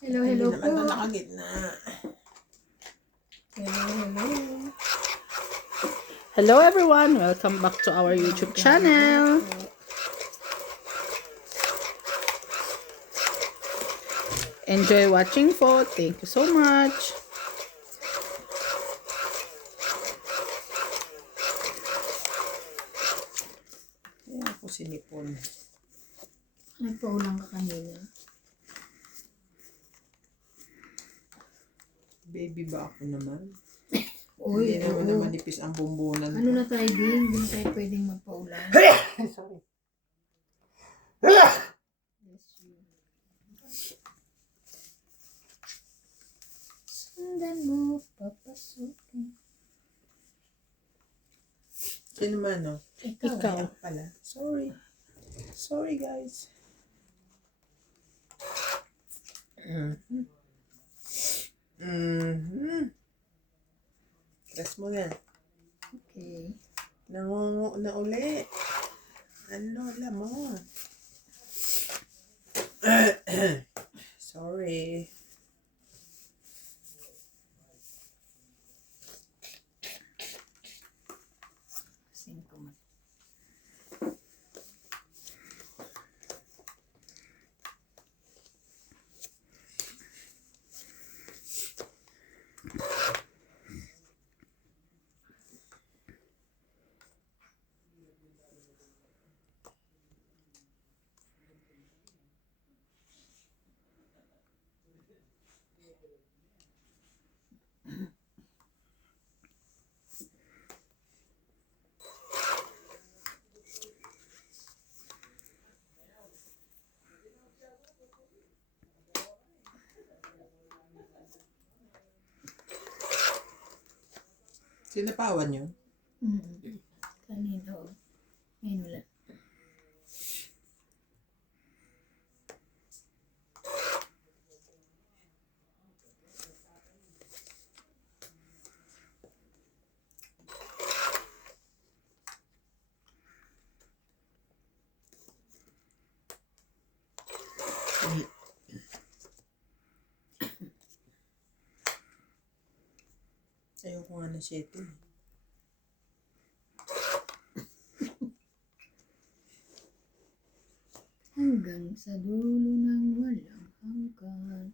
Hello, Hindi hello naman po. ito nakagitna. Hello, hello. Hello everyone, welcome back to our YouTube channel. Enjoy watching po. Thank you so much. Ayan ako sinipon. Nagpaulang ka kanina. Baby ba ako naman? Uy, Hindi naman na oo. manipis ang bumbunan Ano ko. na tayo din? Hindi na tayo pwedeng magpaulang. Sorry. Bless you. Sundan mo, papasukin. Sino man, no? Ikaw. Ay, ako pala. Sorry. Sorry, guys. Press mo na. Okay. Nangungu na uli. Ano, alam mo. Sorry. Cinco man. Sinapawan nyo? Kanina, oh. Ngayon wala. Ayoko nga na 7. Hanggang sa dulo ng walang hanggan.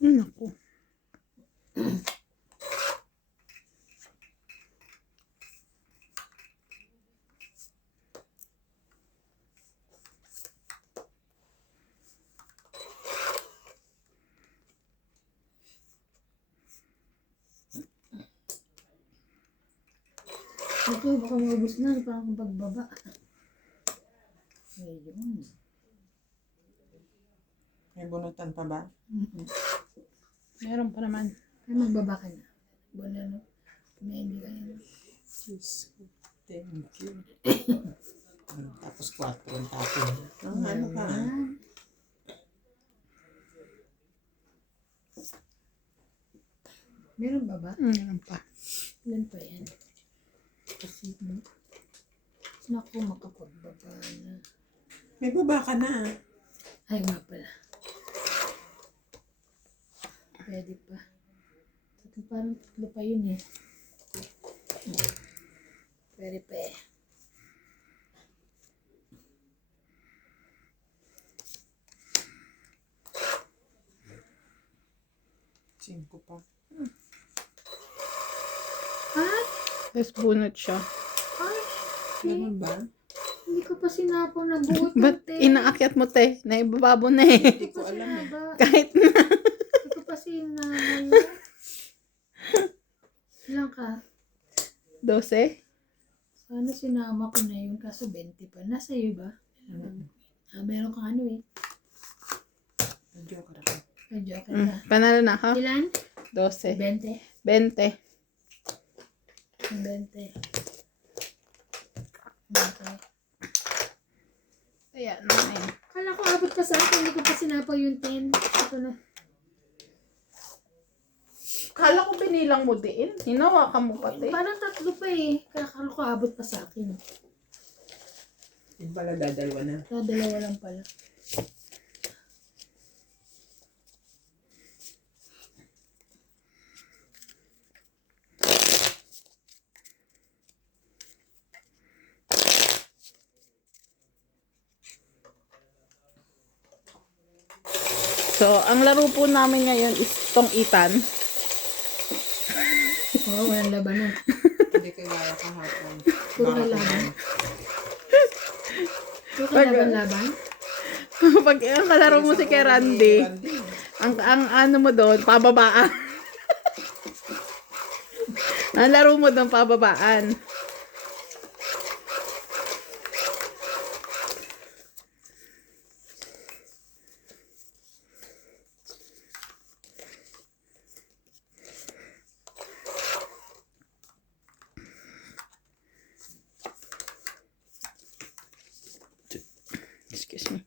Naku. Ito, baka maubos na. Parang pagbaba. Ayun. May bunutan pa ba? Meron pa naman. Ay, magbaba ka na. Wala na. Hindi ka na. Diyos ko. Thank you. Tapos 4 ang tapon. Ano ka? Meron ba ba? Meron pa. Ilan pa yan? Kasi, naku, makapagbaba na. May baba ka na. Ay, nga pala. Pwede pa. Parang tatlo pa yun eh. Pwede pa eh. Cinco pa. Ay! Tapos bunot siya. Ay! Ganun ba? Hindi ko pa sinapaw na buot Ba't te. inaakyat mo te? Naibababo na eh. Hindi ko alam eh. Kahit na. Hindi ko pa sinama yun. Ilan ka? 12? Sana sinama ko na yun kaso 20 pa. Nasa iyo ba? Meron kang ano eh. Joke ako. Medyo okay ka. Panalo na ako. Ilan? 12. 20. 20. 20. Ayan, 9. Kala ko abot pa sa akin. Hindi ko pa sinapaw yung 10. Ito na. binilang mo din. Hinawakan mo pati. Parang 3 pa eh. Kakalo ko abot pa sa akin. Yung pala dadalwa na. Dalawa lang pala. So, ang laro po namin ngayon is tong itan. Oo, walang labanan. Hindi ko kaya kahapon. Puro Baka kailangan. Puro Pag- laban-laban. Pag ang kalaro mo si kay Randy, ang ano mo doon, pababaan. Ang laro mo doon, pababaan. Excuse me.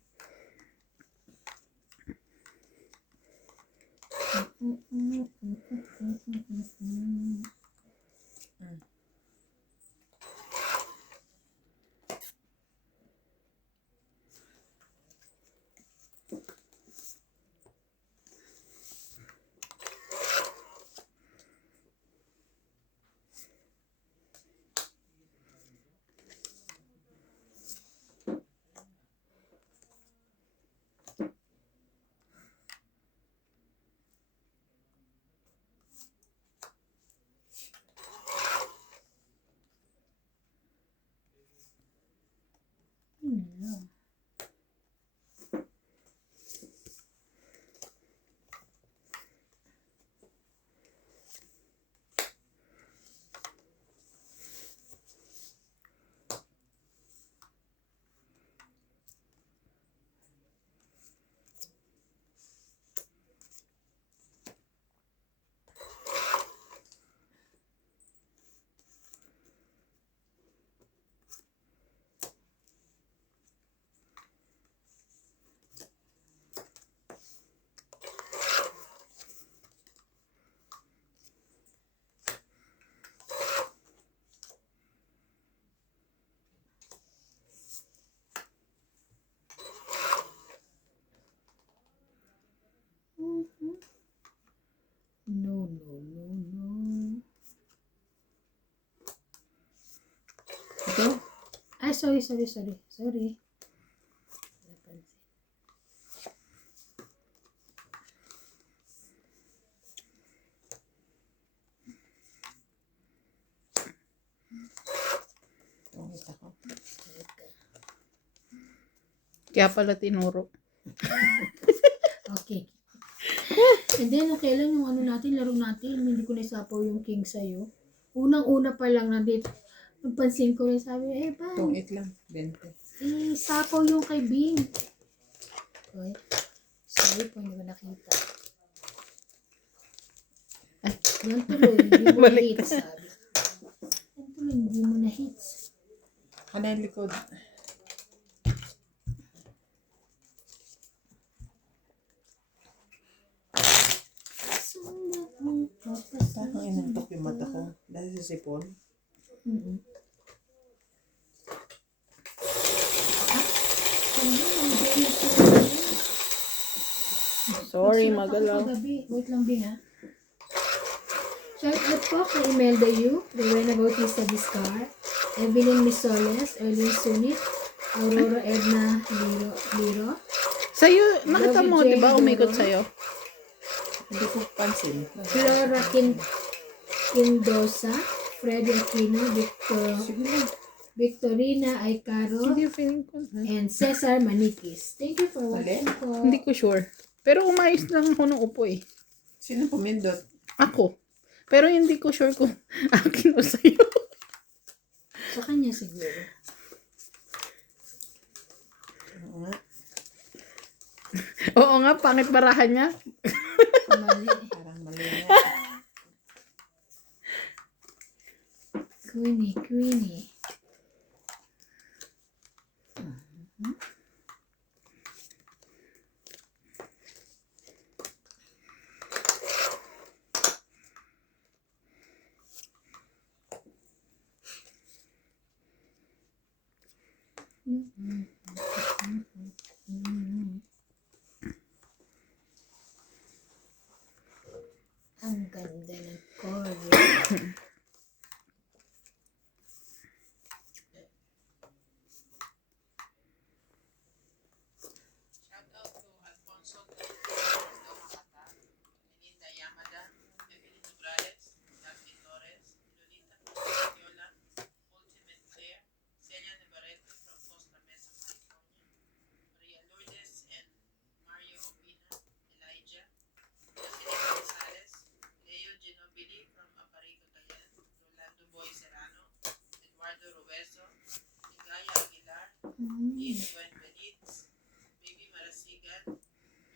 No, no, no, no. Ito? Ay, sorry. Napansin. Tungit ako. Kaya pala tinuro. Okay. And then, kailan yung ano natin, laro natin, hindi ko naisapaw yung king sa'yo. Unang-una pa lang nandito, napansin ko rin, sabi, ba, Tungit lang. 20. sapaw yung kay Bing. Okay. Sorry po, hindi ko nakita. Yan tuloy, hindi mo na hits, sabi. Yan tuloy, hindi mo na hits. Ano yung likod? Parang inantok yung mata ko. Dahil sa sipon. Mm-mm. Sorry, Nasulat ako magalaw. kagabi. Wait lang, Bing, ha? Shout out po kay Imelda Yu, Rowena Bautista Discar, Evelyn Misoles, Erlyn Sunit, Aurora Edna Liro, Sa'yo, nakita mo, Lovey di ba? Jane Umikot Doron. sa'yo. Hindi ko pansin. Flora Quindosa, Freddy Aquino, Sige lang. Victorina Aicaro, Hindi feeling ko. and Cesar Maniquis. Thank you for watching po. Hindi ko sure. Pero umayos lang ako ng upo eh. Sino pumindot? Ako. Pero hindi ko sure kung akin o sa'yo. Sa kanya siguro. Oo nga. Oo nga, pangit barahan niya. Mali. Parang mali nga. Queenie. Ang ganda ng choreo. Shoutout to Alfonso Makata, Melinda Yamada, Evelyn Nograles, Daphne Torres, Lolita Yola, Ultimate Claire, Celia Navarrete from Costa Mesa, California, Maria Lourdes and Mario Opina, Elijah, Jocelyn Gonzalez, Leo Ginobili from Aparica, Cagayan, Rolando Boy Serrano, Eduardo Rueso, Ligaya Aguilar, Ian Gwen Benitz, Baby Marasigan,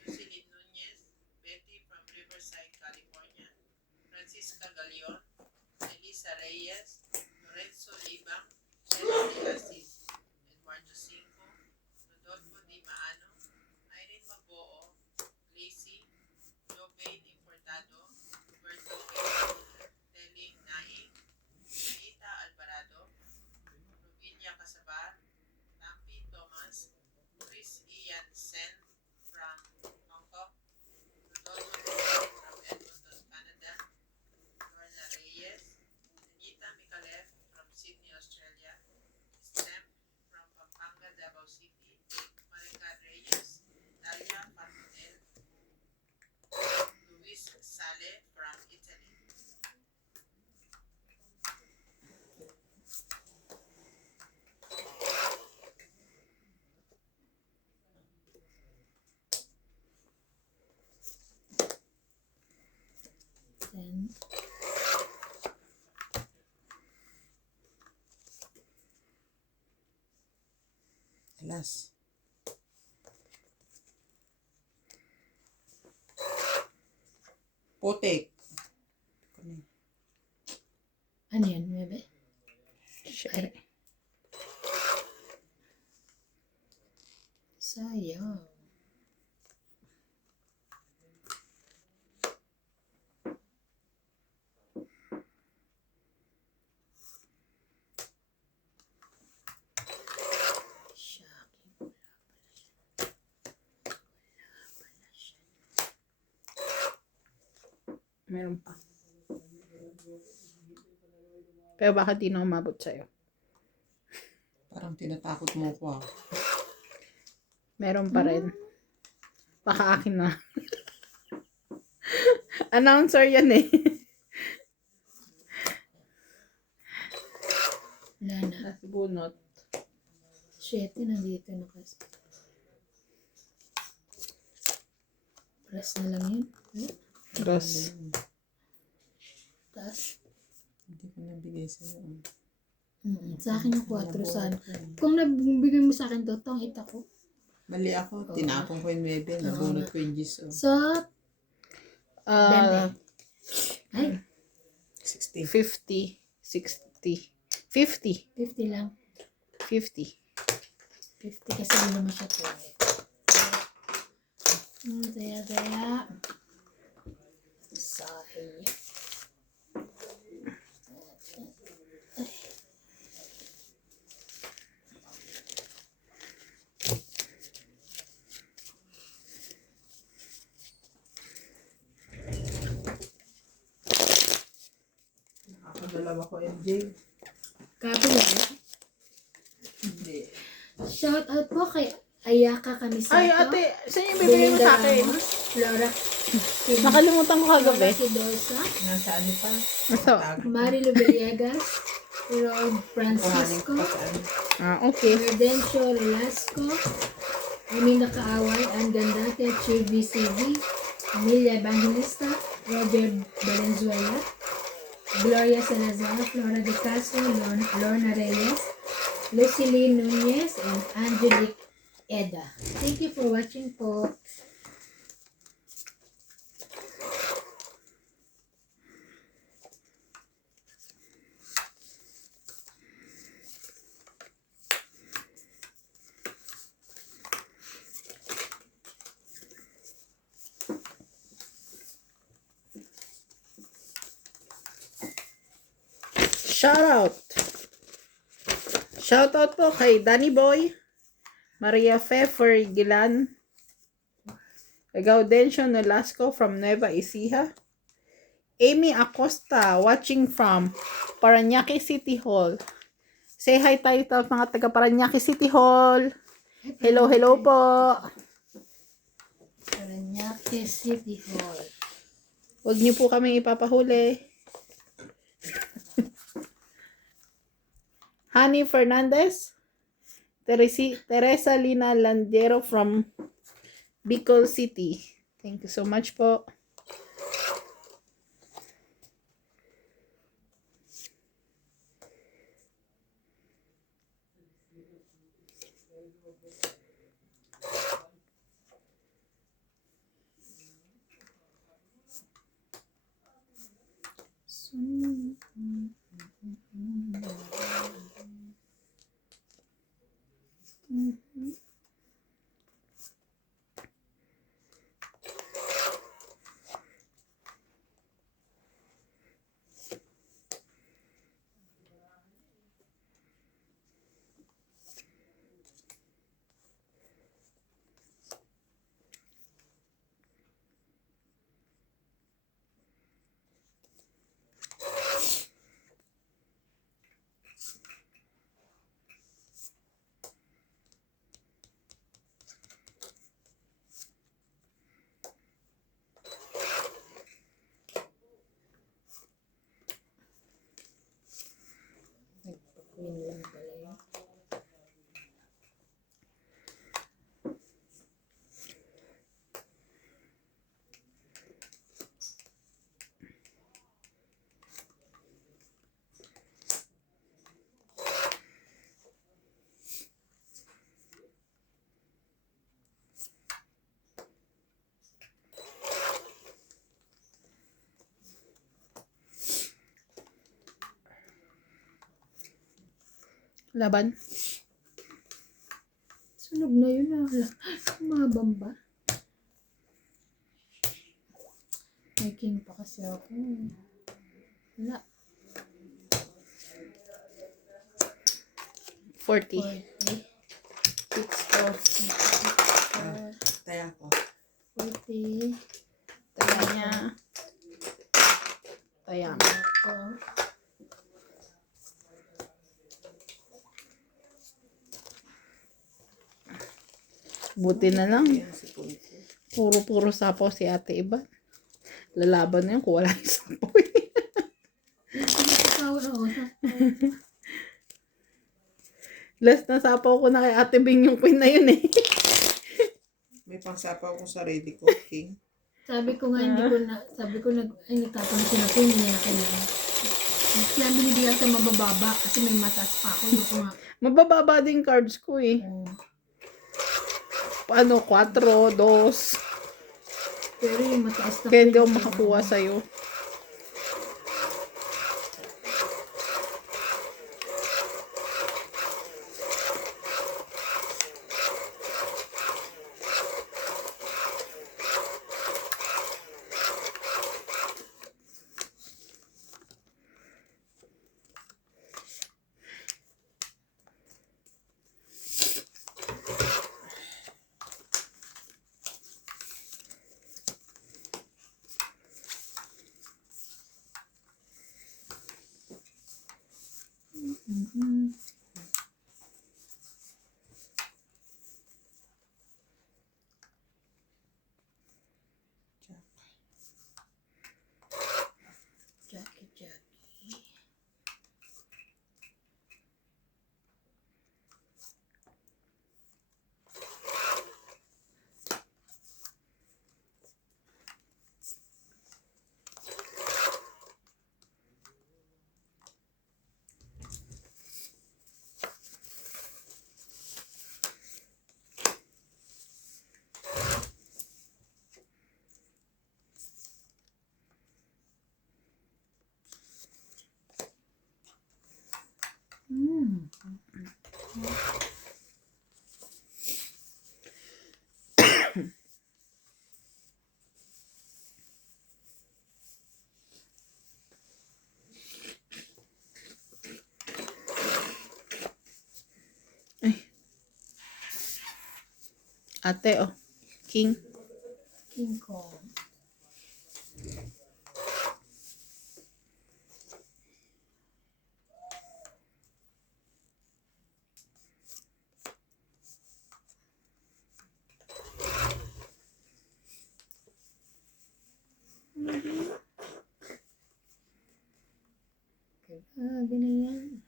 Lucilyn Nunez, Betty from Riverside, California, Francisca Galeon, Elisa Reyes, Lorenzo Libang, Sheila De Asis, Eduardo Cinco, Rodolfo Di Maano, Irene Maboo, Lacey, Jobane Importado, Roberto Teling Naing, Anita Alvarado, Rubilia Casabar, Tampi Thomas, Chris Ian Sen from Hong Kong, Rodolfo Teling from Edmonton, Canada, Lorna Reyes, Anita Mikalev from Sydney, Australia, Stem from Pampanga, Davao City, Marica Reyes, Dalia Farmonel, Luis Sale from Italy. Then, Alas. Putik. ano yan, bebe? Share. Sayang. Shocking. Meron pa. Pero bakit di na umabot sa'yo? Parang tinatakot mo ko ah. Meron pa rin. Baka akin na. Announcer yan eh. Wala na. Nasa bunot. 7 nandito na kasi. Press na lang yun. Wala. Cross. Taas. Hindi ko nabigay sa'yo. Sa akin yung 4 sana. Kung nabigay mo sa akin to, tong ita ko. Mali ako. Tinapon ko yung 9. Nabunot ko yung 10. So, 20. Ay, 60. 50. 60. 50. 50 lang. 50. 50 kasi hindi naman siya pwede. Daya. Sorry. Nakakadalawa ko, MJ. Kapo lang. Hindi. Shout out po kay Ayaka Kamisato. Ay, ate, saan yung bibigay mo sa akin? Flora Nakalimutan ko kagabi. Sidosa, Nasa ano pa? Ito. Marilu Villegas, Rod Kuhanin Francisco, ko pa sa ano. Okay. Redencio Velasco, Amina Kaaway, Ann Gandate, Chief VCV, Emilia Evangelista, Roger Valenzuela, Gloria Salazar, Flora de Castro, Lorna Reyes, Lucilyn Nunez, and Angelique Eda. Thank you for watching po. Shout out. Shoutout po kay Danny Boy, Maria Pfeffer Gilan, Gaudencio Nolasco from Nueva Ecija, Amy Acosta watching from Parañaque City Hall. Say hi tayo sa mga taga Parañaque City Hall. Hello, hello po. Parañaque City Hall. Huwag niyo po kami ipapahuli. Honey Fernandez, Teresa Lina Landero from Bicol City. Thank you so much po. Queen lang pala yun. Laban. Sunog na yun ah. Kumabang ba? May king pa kasi ako. Wala. 40. 40. 6, 4, Taya ko. 40. Taya niya. Taya mo. Ako. Buti na lang. Yan si Punko. Puro sapaw si ate iba. Lalaban na yun kung wala yung sapaw. Ikaw ako. Last na sapaw ko na kay ate Bing yung queen na yun eh. May pangsapaw ko sa ready ko, King. Sabi ko nga, hindi ko na, sabi ko, nagtatansin ako, hindi niya na kailangan. Kaya binibigyan sa mabababa kasi may mataas pa ako. Hindi ko nga. Mabababa din cards ko eh. Ano, 4, 2. Pero yung mataas na Kaya hindi ako makakuha sa'yo. Ate, oh. King. King Kong. Ganun yan.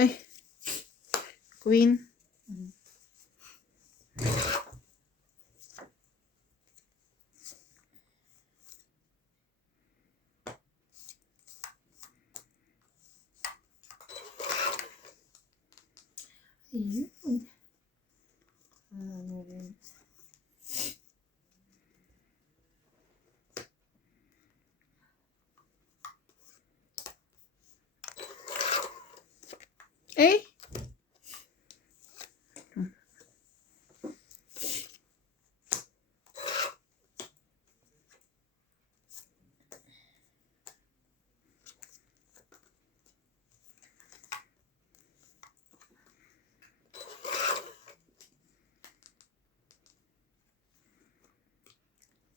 Ay. Queen. Ayun. Ano rin. Eh.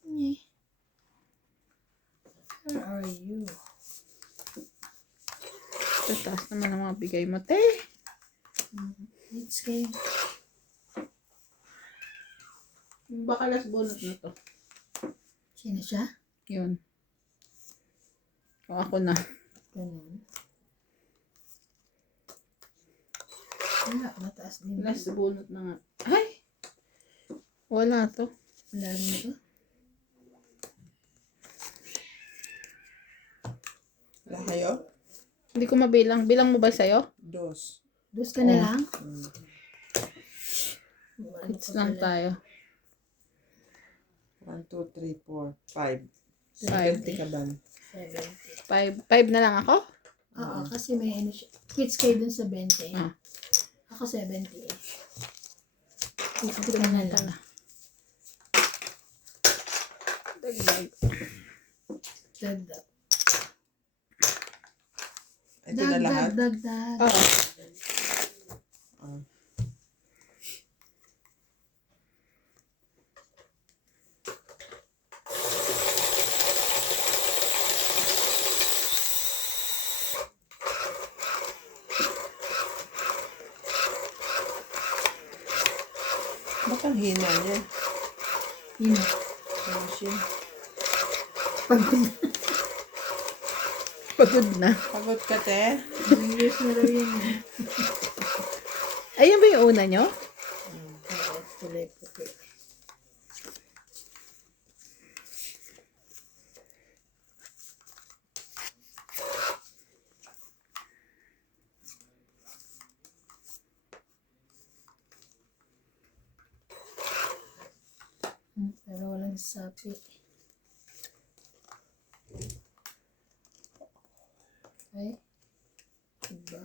Eh. Where are you? Tataas naman ang mga bigay mo, te. It's game. Baka last bonus na to. Sino siya? Yun. O ako na. Ganun. Wala, mataas din. Last bonus na nga. Ay! Wala to. Wala rin ito. Wala kayo? Hindi ko mabilang. Bilang mo ba sa'yo? Dos. Dos ka na lang? Hits lang tayo. 1, 2, 3, 4, 5. 5. ka ba? 70. 5 na lang ako? Oo, kasi may ano siya. Quits kayo dun sa 20. Ah. Ako 70 eh. Quits ka na lang. Dagdag. Dagdag. Ito na lahat? Dagdag. Oo. Ah. Ba't ang hina niya? Yun. Ano siya? Pagod na. Pagod na. Pagod ka, te? Years na raw yun. Ayun ba yung una nyo? Oo, kulay puti. Pero walang sapi. Ay. Diba?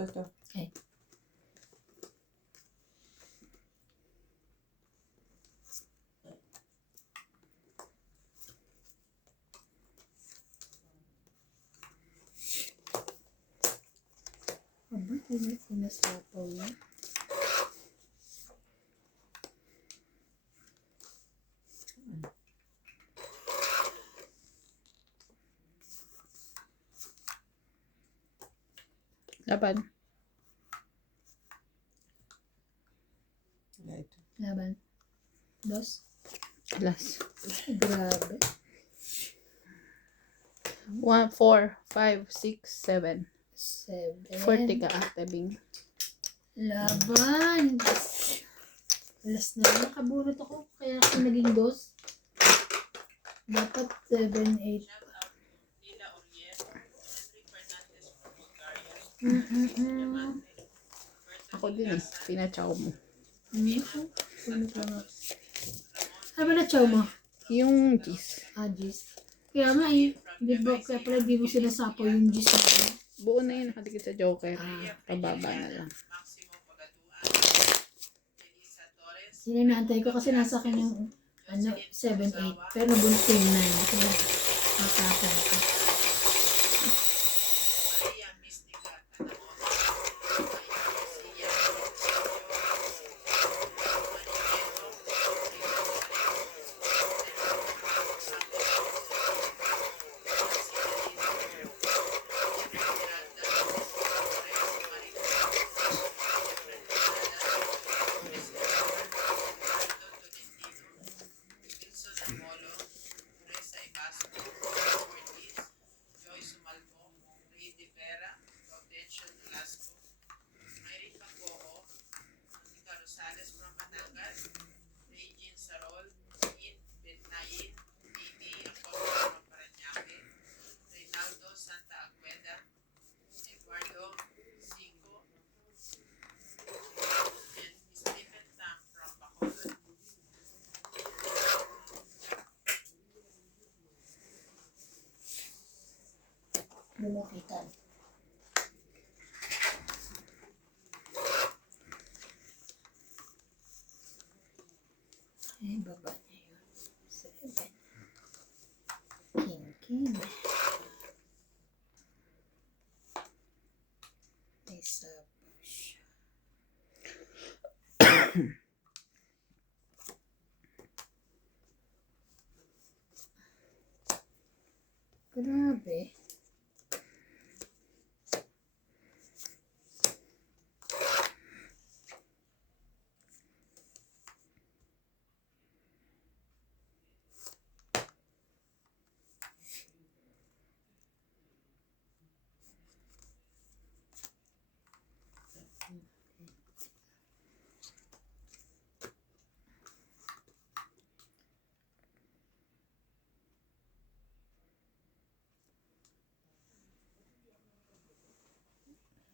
Ito. Okay. Aba, sinasapaw yan. Laban. Wala ito. Laban. Dos. Alas. Ay, grabe. 1, 4, 5, 6, 7. 7. 40 ka, Ate Bing. Laban. Alas na. Nakabunot ako. Kaya ako naging dos. Dapat 7, 8. Ako din eh. Pinachow mo. Ano ba na-chow mo? Yung cheese. Gis. Kaya nga eh. Di ba, kaya pala di mo sinasapo yung gis na yun. Buo na yun. Nakadikit sa Joker. Pababa na lang. Yun yung naantay ko kasi nasa akin yung 7-8. Pero nabunot ko yung 9. Kaya matapon ko. Lumukitan. Ay, baba niya yun. 7. King. Isa pa siya. Grabe.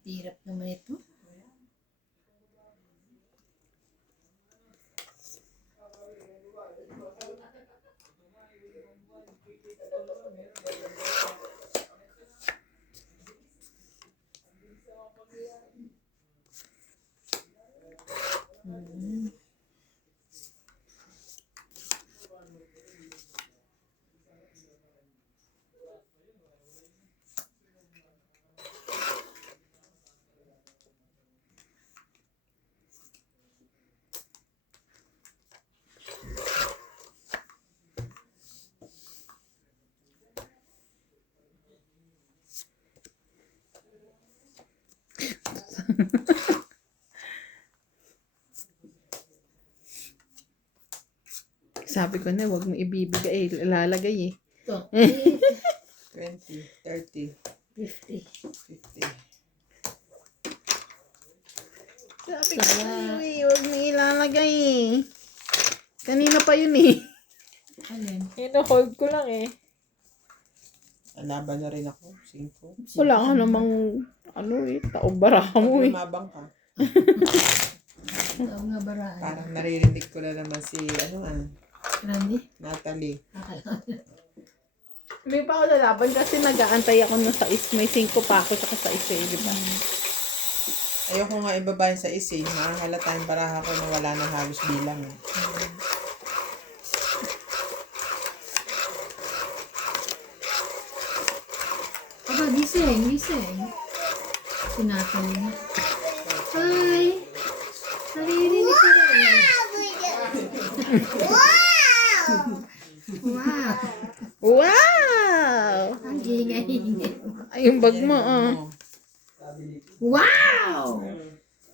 Hirap naman ito. Sabi ko na, huwag mo ibibigay. Lalagay eh. Ito. 20, 30, 50. 50. Sabi ko na eh, huwag mo ilalagay eh. Kanina pa yun eh. Alin? Ino-hold ko lang eh. Alaban na rin ako. 5. Wala ka namang, taob-bara mo eh. Lumabang ka. Ito nga baraan. Parang naririnig ko na naman si, Randy? Natalie. Akala. Hindi pa ako lalaban kasi nag-aantay ako na sa may 5 pa ako tsaka sa isa eh, di ba? Ayoko nga ibaba yun sa ising. Mahalata yung baraha ko na wala na halos bilang. Aba, gising. Sinatay na. Hi! Naririnig ko na. Wow! Wow! Ang ingay-ingay. Ay, yung bag mo ah. Wow!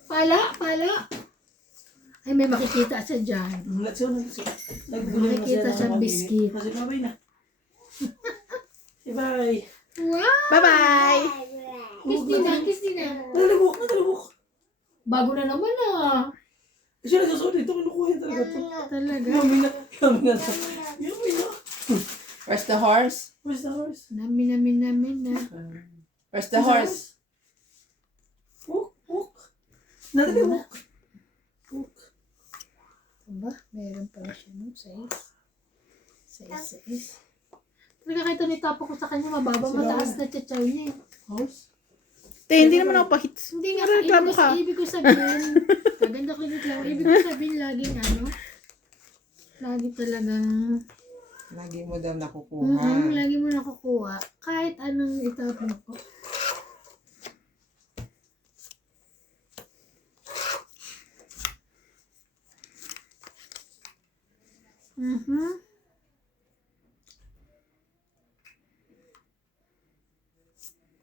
Pala. Ay, may makikita siya dyan. Makikita siya biscuit. Bye. Wow! Bye-bye! Christina. Nalibok. Bago na naman ah. Siya nagsasabi dito, kinukuhin talaga to. Talaga. Yummy na. Where's the horse? Where's the horse? Namin na. Where's the horse? Nadali, book. Book. Aba, meron pala siya no? 6. 6. Talaga kahit ito nitapo ko sa kanya, mababa, mataas na chachaw niya eh. House. Te, hindi naman ako pahits. Hindi nga, Reklamo ka. ibig ko sabihin, kaganda ko yung reklamo, ibig ko sabihin laging ano, lagi talagang, Lagi mo daw nakukuha. lagi mo nakukuha, kahit anong itapon ko.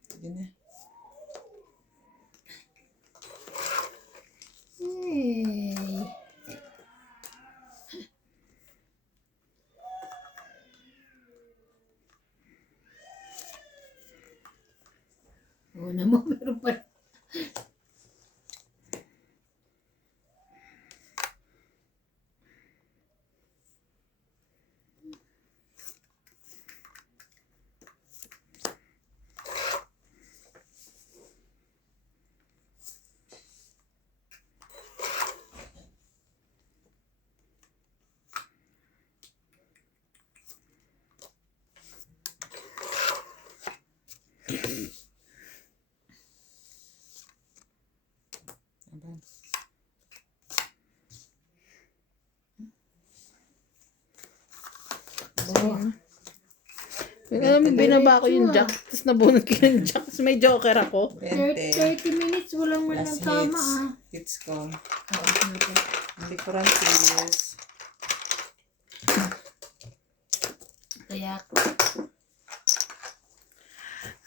Sige na. Yay! Oo naman, meron pa. Aba. Alam mo, binaba ko yung jack, tapos nabunod ko yung jack, tapos may joker ako. 20. 30 minutes, walang man lang Last tama hits. ah. Hits ko. Oo, natin. Hindi ko rin serious. Kaya,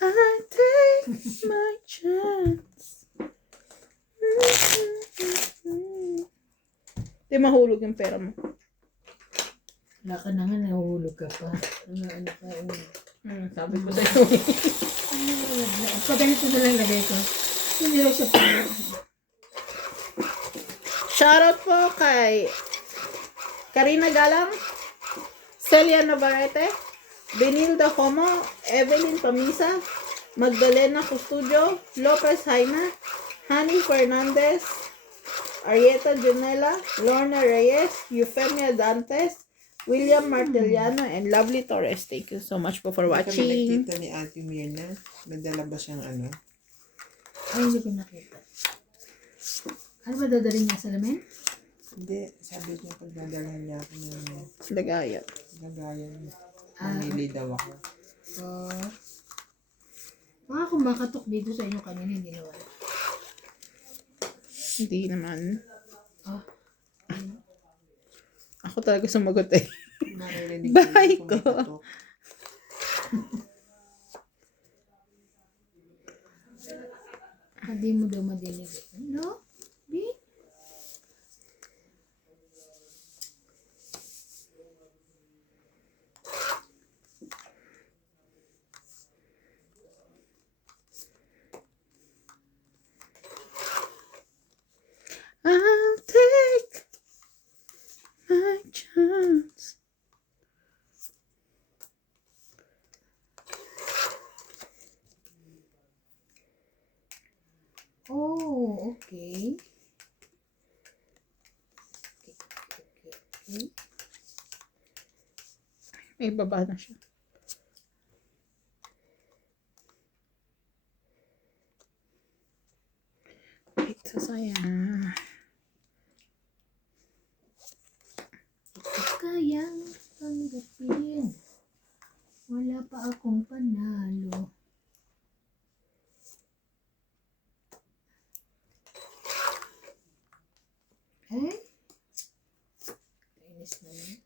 I take my chance. Di mahulog yung pera mo. wala ka na nga, nahuhulog ka pa. Ano ka, Sabi ko sa'yo. pag ganito na lang lagay ko. Hindi lang siya pala. Shoutout po kay Karina Galang, Celia Navarrete, Benilda Homo, Evelyn Pamisa, Magdalena Custudio, Lopez Jaime, Hani Fernandez, Arieta Junela, Lorna Reyes, Eufemia Dantes, William Martellano, and Lovely Torres. Thank you so much po for Hindi kami watching. nakita ni Ate Mirna. Nadala ba siyang ano? Ay, hindi ko nakita. Ano ba dadalhin niya sa lamin? Hindi. Sabi niya pag dadalhan niya ako ng Lagaya. lagayan. Mamili daw ako. Baka kung makatok dito sa inyo kanina, hindi na wala. Hindi naman. Ah, Ako talaga sumagot eh. Maririnig Bye kung ko. may katok. hindi mo daw madinig. No? Di? I'll take my chance. Oh, okay. Okay. May baba na siya. Wait, sasayang. Kayang tanggapin. Wala pa akong panalo. Eh? Kainis na yun.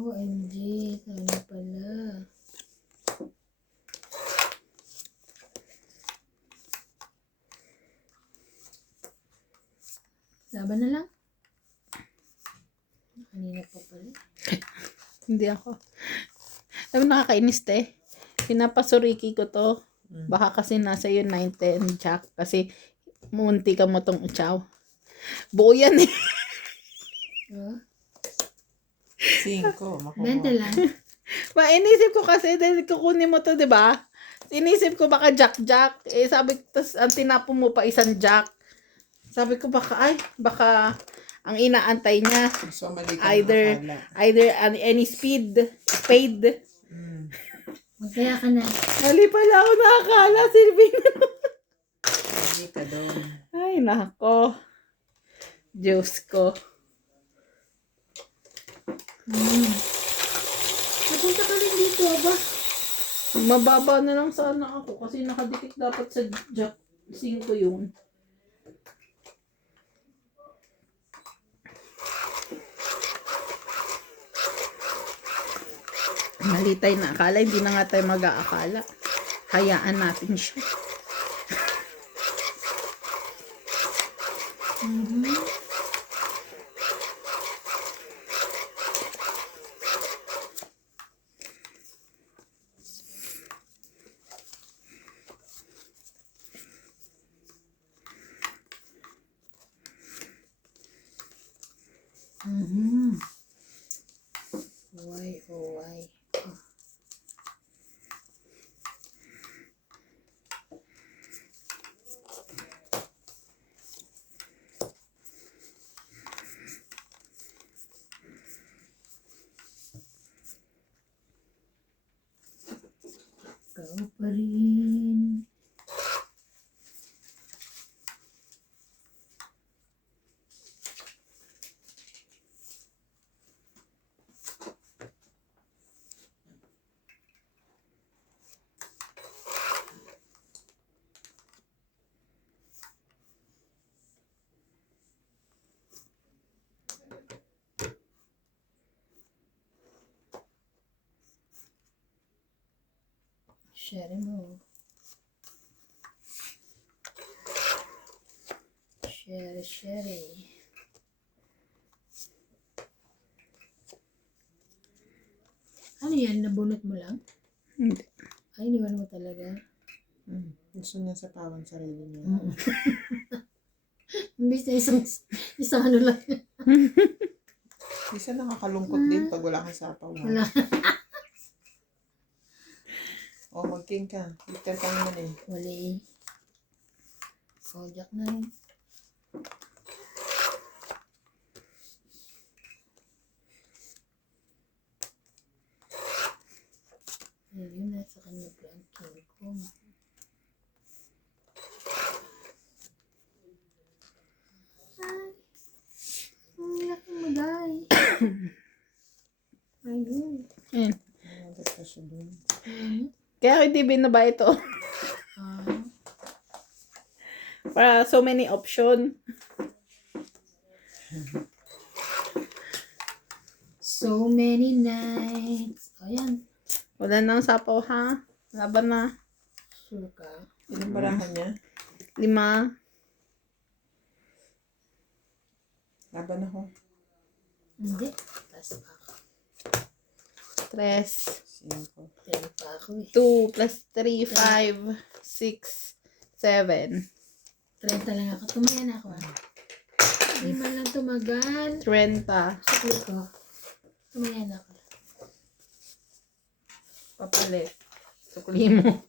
OMG, sana pala. Laban na lang. Kanina pa pala. Hindi ako. Alam mo, nakakainis te. Pinapasuriki ko to. Baka kasi nasa yun 9-10 jack. Kasi munti ka mo tong uchaw. Buo yan eh. Oh, 5. Makuha. 20 lang. Mainisip ko kasi dahil kukunin mo to, di ba? Inisip ko baka Jack. Eh, sabi ko, tas ang tinapon mo pa isang Jack. Sabi ko baka ang inaantay niya, So, mali ka either, ng akala. any spade. Mm. Magkaya ka na. Mali pala ako nakakala, Silvin. Mali ka doon. Ay, nako. Diyos ko. Napunta ka rin dito, ba? Mababa na lang sana ako kasi nakadikit dapat sa Jack 5 yun. Mali tayo na akala. Hindi na nga tayo mag-aakala. Hayaan natin siya. Why, oh why? Ikaw pa rin. Share mo. Share. Ano yan? Nabunot mo lang? Hindi. Ay, iniwan mo talaga. Gusto niya sa pawan sarili niya. Imbis na isang ano lang. Isa nakakalungkot din pag wala kang sapaw. Wala. O, mag-king ka. Victor ka naman eh. Wali. Kojak na rin. Ayun, nasa kanya pa ang king ko. Ay. Ang laki mo, day. Ayun. Ayan. Nandot ka siya dun. Kaya hindi binaba ito. Ah. Para so many option. So many nights. Ayan. Wala nang sapaw ha. Laban na. Sure ka. Ilang barahan niya? 5. Laban ako. Hindi. Tas pa ako. 3. 5. Ten pa ako eh. 2 plus 3, 5, 6, 7. 30 lang ako. Tumayan ako ah. Hindi man lang tumagal. 30. Sukli ko. Tumayan ako. Papalit. Sukli mo.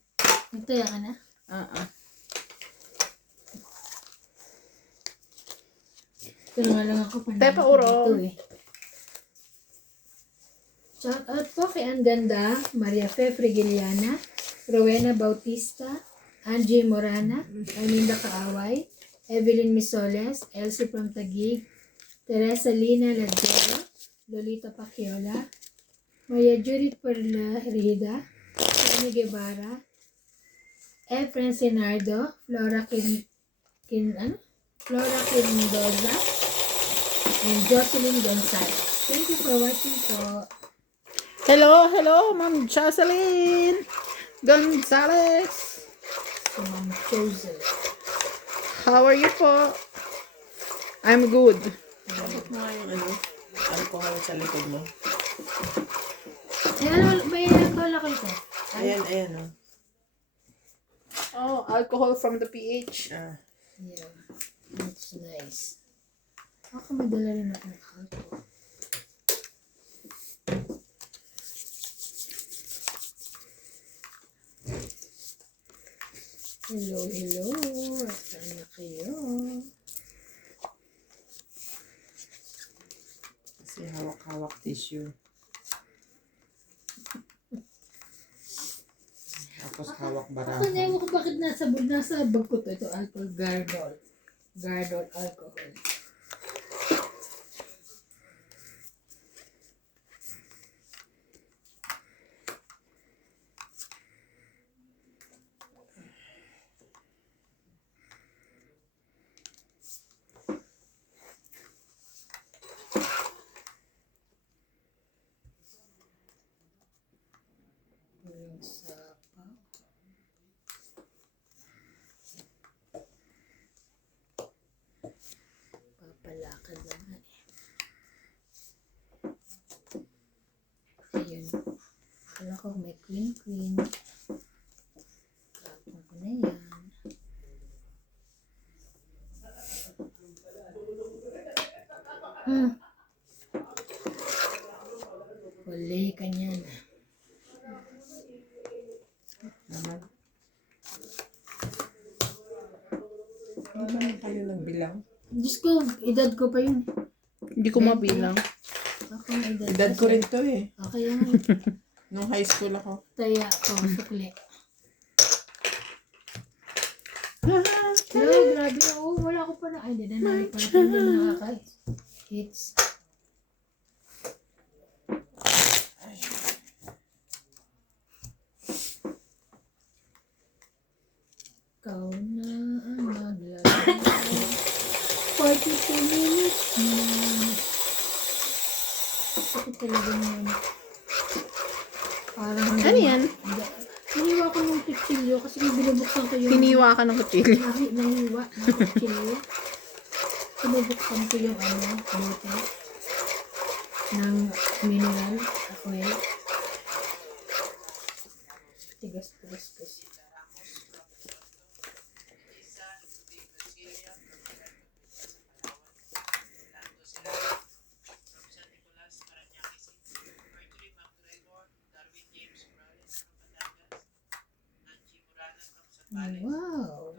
Nagtaya ka na? Pero nga lang ako panahon Tepa uro. dito eh. Shout out po kay Ang Ganda, Maria Fe Frigiliana, Rowena Bautista, Angie Morana, Arminda Kaaway, Evelyn Misoles, Elsie from Taguig, Teresa Lina Ladero, Lolita Paciola, Maria Judith Perla Rida, Tony Guevara, Efren Sinardo, Flora Quindoza, and Jocelyn Gonzalez. Thank you for watching po. Hello, Ma'am Jocelyn Gonzalez. Si Ma'am Chosen. How are you po? I'm good. Bakit mo nga yung alcohol sa likod mo? Eh, ano, may alcohol ko. Ayan o. Oh, alcohol from the PH. Ah. Yeah. That's nice. Ako may dala rin ako ng alcohol. Hello, hello. Saan na kayo? Kasi hawak-hawak tissue. Tapos hawak Ako baraha. na ko bakit nasa bag ko to. Ito, alcohol Gardol. Gardol alcohol. Yung sapaw. Papalakad na nga eh. Ayun. Kala ko may queen. Tapon ko na yan. Huli ka niyan. Naman. Hindi naman kayo nagbilang. Diyos ko, edad ko pa yun. Hindi ko mabilang. Ako ang edad. Edad ko rin to eh. Okay yan. Nung high school ako. Taya ko, sukli. Hello, grabe na. Oh, wala ko pa na. Ay, hindi na namin pa na nakaka-hits. Ikaw na ang maglaro. 42 minutes na. Sakit talaga naman. Parang Ano yan? hiniwa ko ng kutsilyo kasi binubuksan ko yung Hiniwa ka ng kutsilyo. nahiwa ng kutsilyo. Binubuksan ko yung bote ng mineral oil. Tigas kasi. Wow.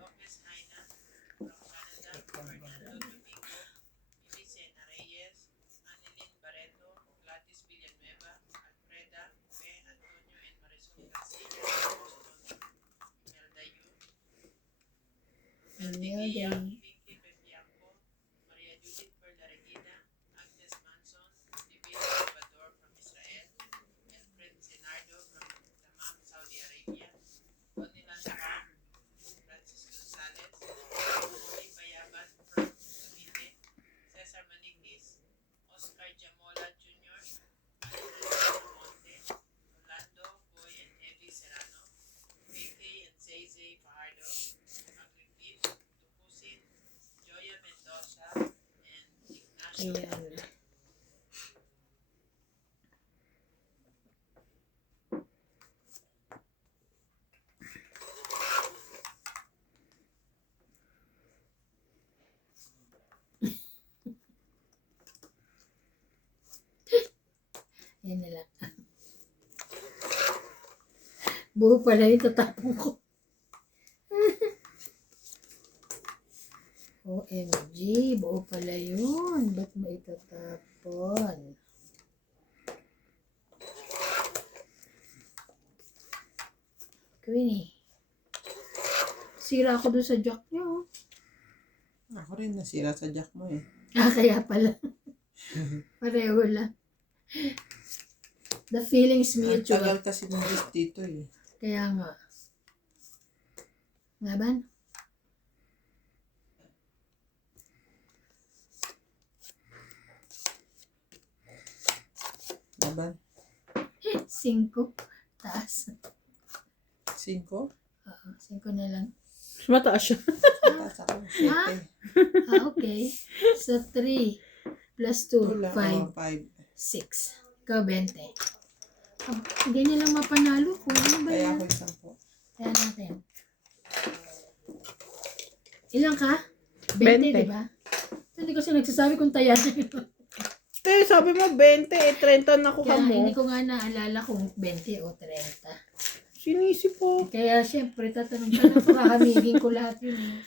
Imelda. Ayan. Yan na lang. Buo pala yung tatapon ko. OMG, buo pala yun. Ba't mo itatapon? Queenie. Sira ako dun sa jack niyo. Ako rin nasira sa jack mo eh. Kaya pala. Pareho lang. The feelings Ang mutual. tagal kasi ng wrist dito eh. Kaya nga. Nga ba? Laban? 5. Taas. 5? Oo, 5 na lang. Mataas siya. Taas ako. 7. Okay. So, 3 plus 2, 5, 5. 6. Ikaw, 20. Ganyan lang mapanalo ko. Ano ba Kaya yan? ako 10. Kaya natin. Ilang ka? 20. 20, diba? Hindi kasi nagsasabi kung taya na yun. Te, sabi mo 20, 30 na ko Kaya mo. hindi ko nga naalala kung 20 o 30. Sinisip po. Kaya syempre, tatanong ka na, pahamigin ko lahat yun eh.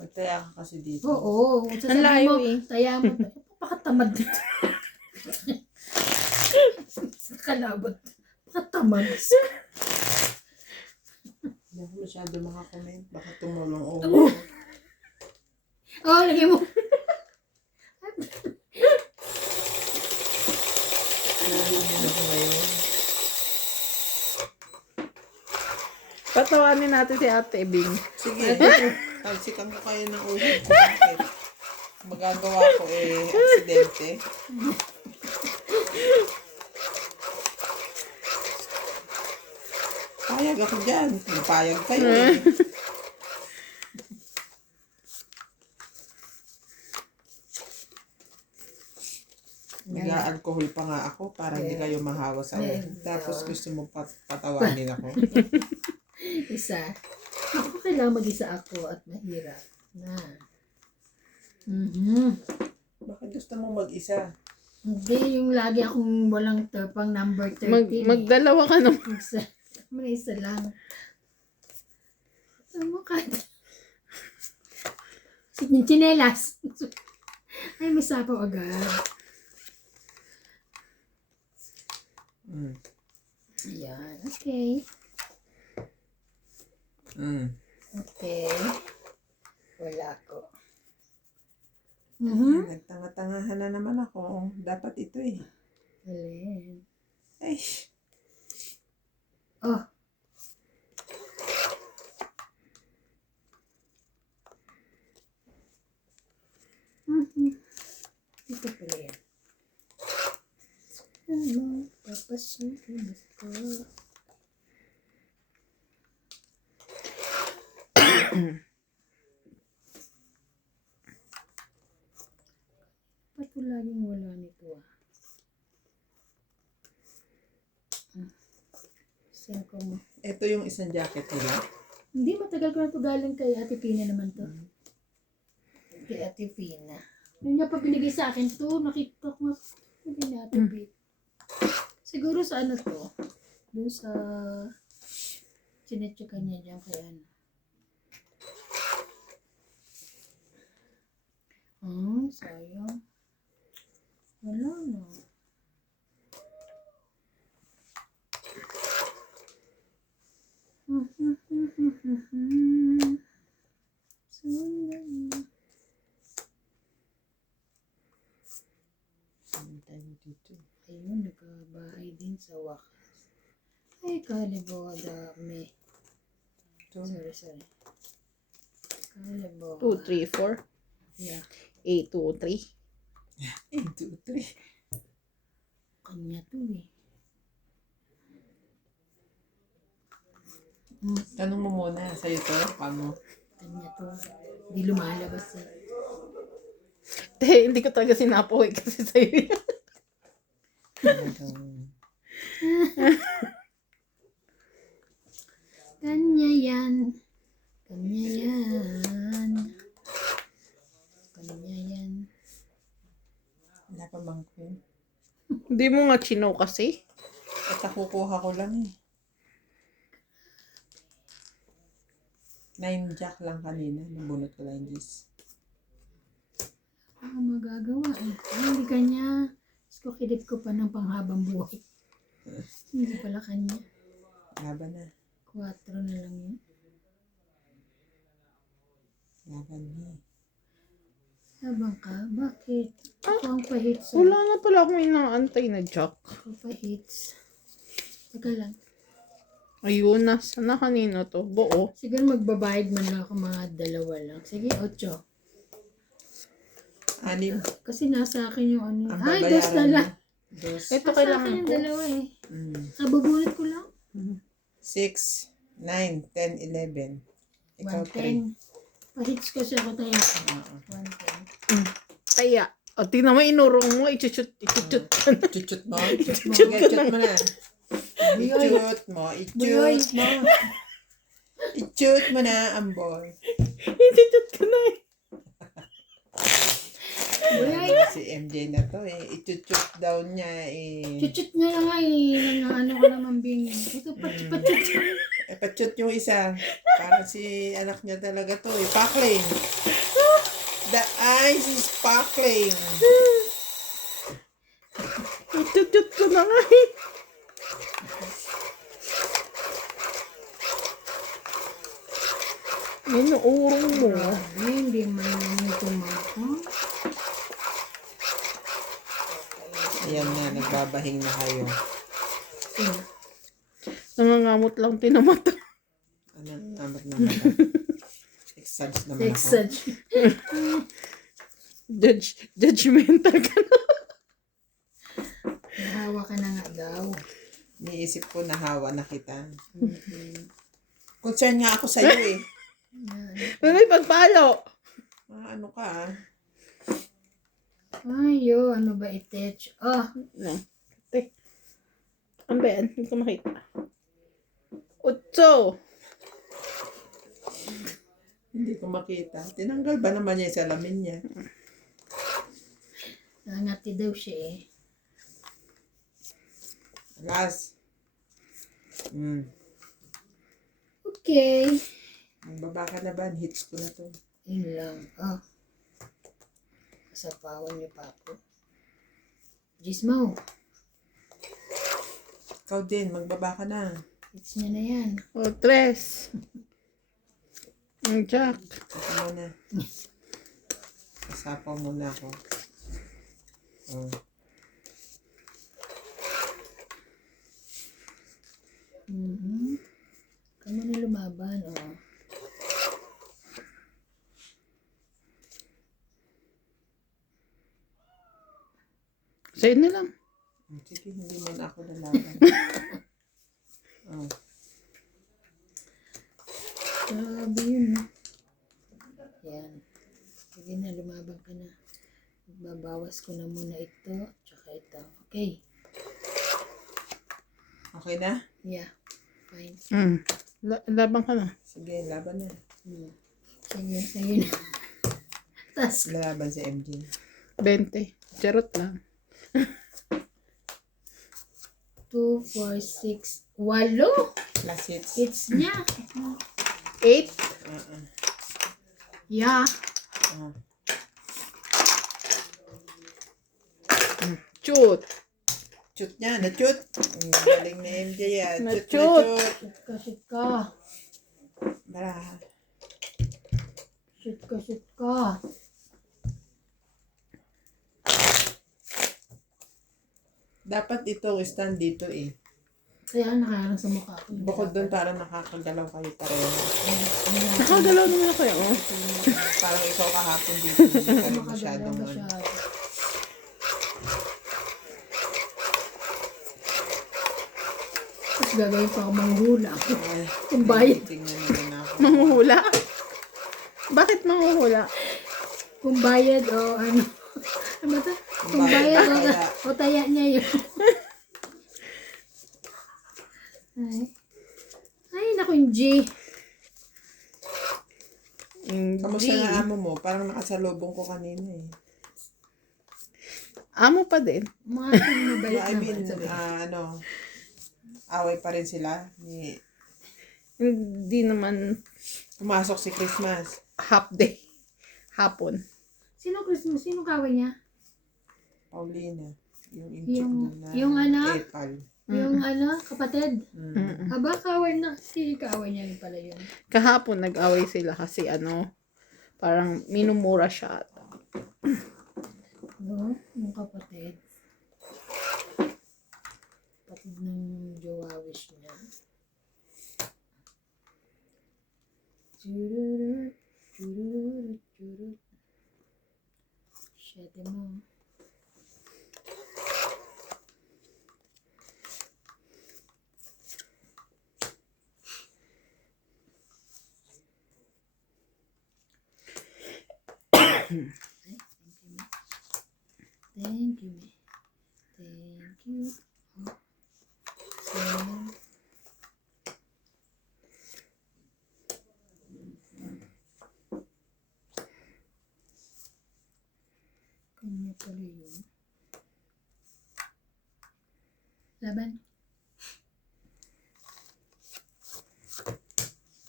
Magtaya ka kasi dito. Oo, Ang sasabihin layo mo, eh. taya mo, pakatamad dito. Kalabot. Pakatamad. Hindi ako masyado makakomment. Baka tumulong ako. Oo, lagyan mo. Ano ko ngayon? Patawanin natin si Ate Bing. Sige. Talsikan ko kayo ng uhod ko. Bakit? Magagawa ko aksidente. Payag ako dyan. Payag kayo eh. Nag-alcohol pa nga ako para hindi kayo mahawa sa uhod. Tapos gusto mo patawanin ako. Isa. Ako kailangan mag-isa ako at mahirap na. Bakit gusto mo mag-isa? Hindi, yung lagi akong walang pang number 13. Magdalawa ka naman. Isa lang. Ano mo kahit? Chinelas. Ay, may sapaw agad. Ayan, okay. Okay. Wala ko. Nagtanga-tangahan na naman ako. Dapat ito eh. Alin. Ay, Oh. Ito pala yan. Ano, papasukin ito. Ba't laging wala nito ah? Send ko mo. ito yung isang jacket nila. Hindi, matagal ko na ito galing kay Ate Pina naman to. Kay Ate Pina. Yung niya pa binigay sa akin to, nakita ko nga. Hindi na Ate Pina. Siguro sa ano to? Doon sa chinetsukan niya dyan kay ano. Sayang. Wala na. Dito. Ayun, nagkabahay din sa wakas. Ay, kalibo, dami. Sorry. Kalibo. 2, 3, 4. Yeah. 8, 2, 3. 1, 2, 3. Kanya to eh. Tanong mo muna sa ito. Paano? Kanya to. Hindi lumalabas eh. Hindi ko talaga sinapoy kasi sa'yo. Kanya yan. Kanya yan. Kanya yan. Wala pa bang queen? Hindi mo nga chino kasi. At nakukuha ko lang eh. 9 jack lang kanina. Nabunot ko lang yung G's. Ano magagawa eh. Ay, hindi kanya. Ko kidip ko pa ng panghabang buhay. Hindi pala kanya. Laban na. 4 na lang yun. Laban na. Habang ka? Bakit? Ako ang pahits. Wala nga pala akong inaantay na jack. Ako pahits. Teka lang. Ayun, nasa na kanina to. Buo. Siguro magbabayad man lang ako mga 2 lang. Sige, 8. 6. Kasi nasa akin yung ano. Ang Ay, 2 babayaran na lang. mo. 2. Ito Nasa kailangan akin yung ko. 2 eh. 6, Nabubunot ko lang. 9, 10, 11. Ikaw 3. 110. Pahits kasi ako tayo. 110. Kaya. O, tingnan mo, inurong mo. Ichuchut. Chuchut mo. Chuchut Chuchut ka mo na. Ichut mo. Ichut mo. Ichut mo na, amboy. Ichuchut ka na eh. Uy, Si MJ na to eh. Ichuchut daw niya eh. chuchut nga lang nga eh. Ano ka naman Bing. Ito, pachut. Eh, pachut yung isa. Parang si anak niya talaga to eh. Pakling. The eyes is sparkling. Itutut ko na nga eh. Inuurong mo. Hindi man namin tumako. Ayan na, nagbabahing na kayo. Sino? Nangangamot lang tinamata. Anong amat naman ako? Exage naman ako. Exage. Judgmental ka na. Nahawa ka na nga daw. Niisip ko nahawa na kita. Concern nga ako sa'yo eh. May pagpalo. Ano ka ah? Ayo, ano ba itech? Oh, No. Te. Ano ba yan? Hindi ko makita. Utso. Hindi ko makita. Tinanggal ba naman niya yung salamin niya? nangati daw siya eh. Last. Okay. Magbaba ka na ba? Hits ko na to. Yun lang. Oh. Kasapawan niyo pa ako. Gismo, Ikaw din, magbaba ka na. hits niya na yan. O, tres. Ang Jack. Ito muna. Kasapaw muna ako. Oh. Kamu na lumaban, oh. Sa'yo na lang. Sige, hindi mo na ako lalaban. Oh. Grabe yun, no? Yan. Sige na, lumaban ka na. Babawas ko na muna ito, tsaka ito. Okay. Okay na? Yeah. Fine. Labang ka na. Sige, laban na. Sige, sige na. Tas, Laban si MJ. 20. Charot lang. 2, 4, 6, 8. Plus hits. Hits niya. 8. Yeah. Shoot. Chut niya, na-chut. Galing ni MJ yan. Chut, Na-chut. na-chut. Shoot ka. Bara. Shoot ka, shoot ka. Dapat ito, stand dito eh. Kaya nakaharang sa mukha ko. Bukod doon parang nakakagalaw kayo pareho. Nakagalaw naman ako yun. Oh. Parang ikaw kahapon dito. Hindi ka rin Makagalaw masyadong ano. masyado. Tapos gagawin pa ako manghula. Ay, Kung bayad. tingnan naman ako. Manghuhula? Bakit manghuhula? Kung bayad o ano. Ano ba ito? Kung bayad o, Taya. o taya niya yun. Ay. Ay, naku yung G. Kamusta na amo mo? Parang nakasalubong ko kanina eh. Amo pa din. Mga mabait I mean, naman. Sabi. Away pa rin sila. Ni, Hindi naman pumasok si Christmas. half day. Hapon. Sino Christmas? Sino kaway niya? Paulina. Yung inchik Yung- na yung anak? Epal. Yung ano, kapatid? Mm. Aba, kaway na. Si kaway niya rin pala yun. Kahapon nag-away sila kasi parang minumura siya. No? Yung kapatid. Kapatid ng jowa-wish niya. Chururut, chururut, chururut. Siyete mo. Thank you, me. Thank you. Oh. Tuloy yun. Laban.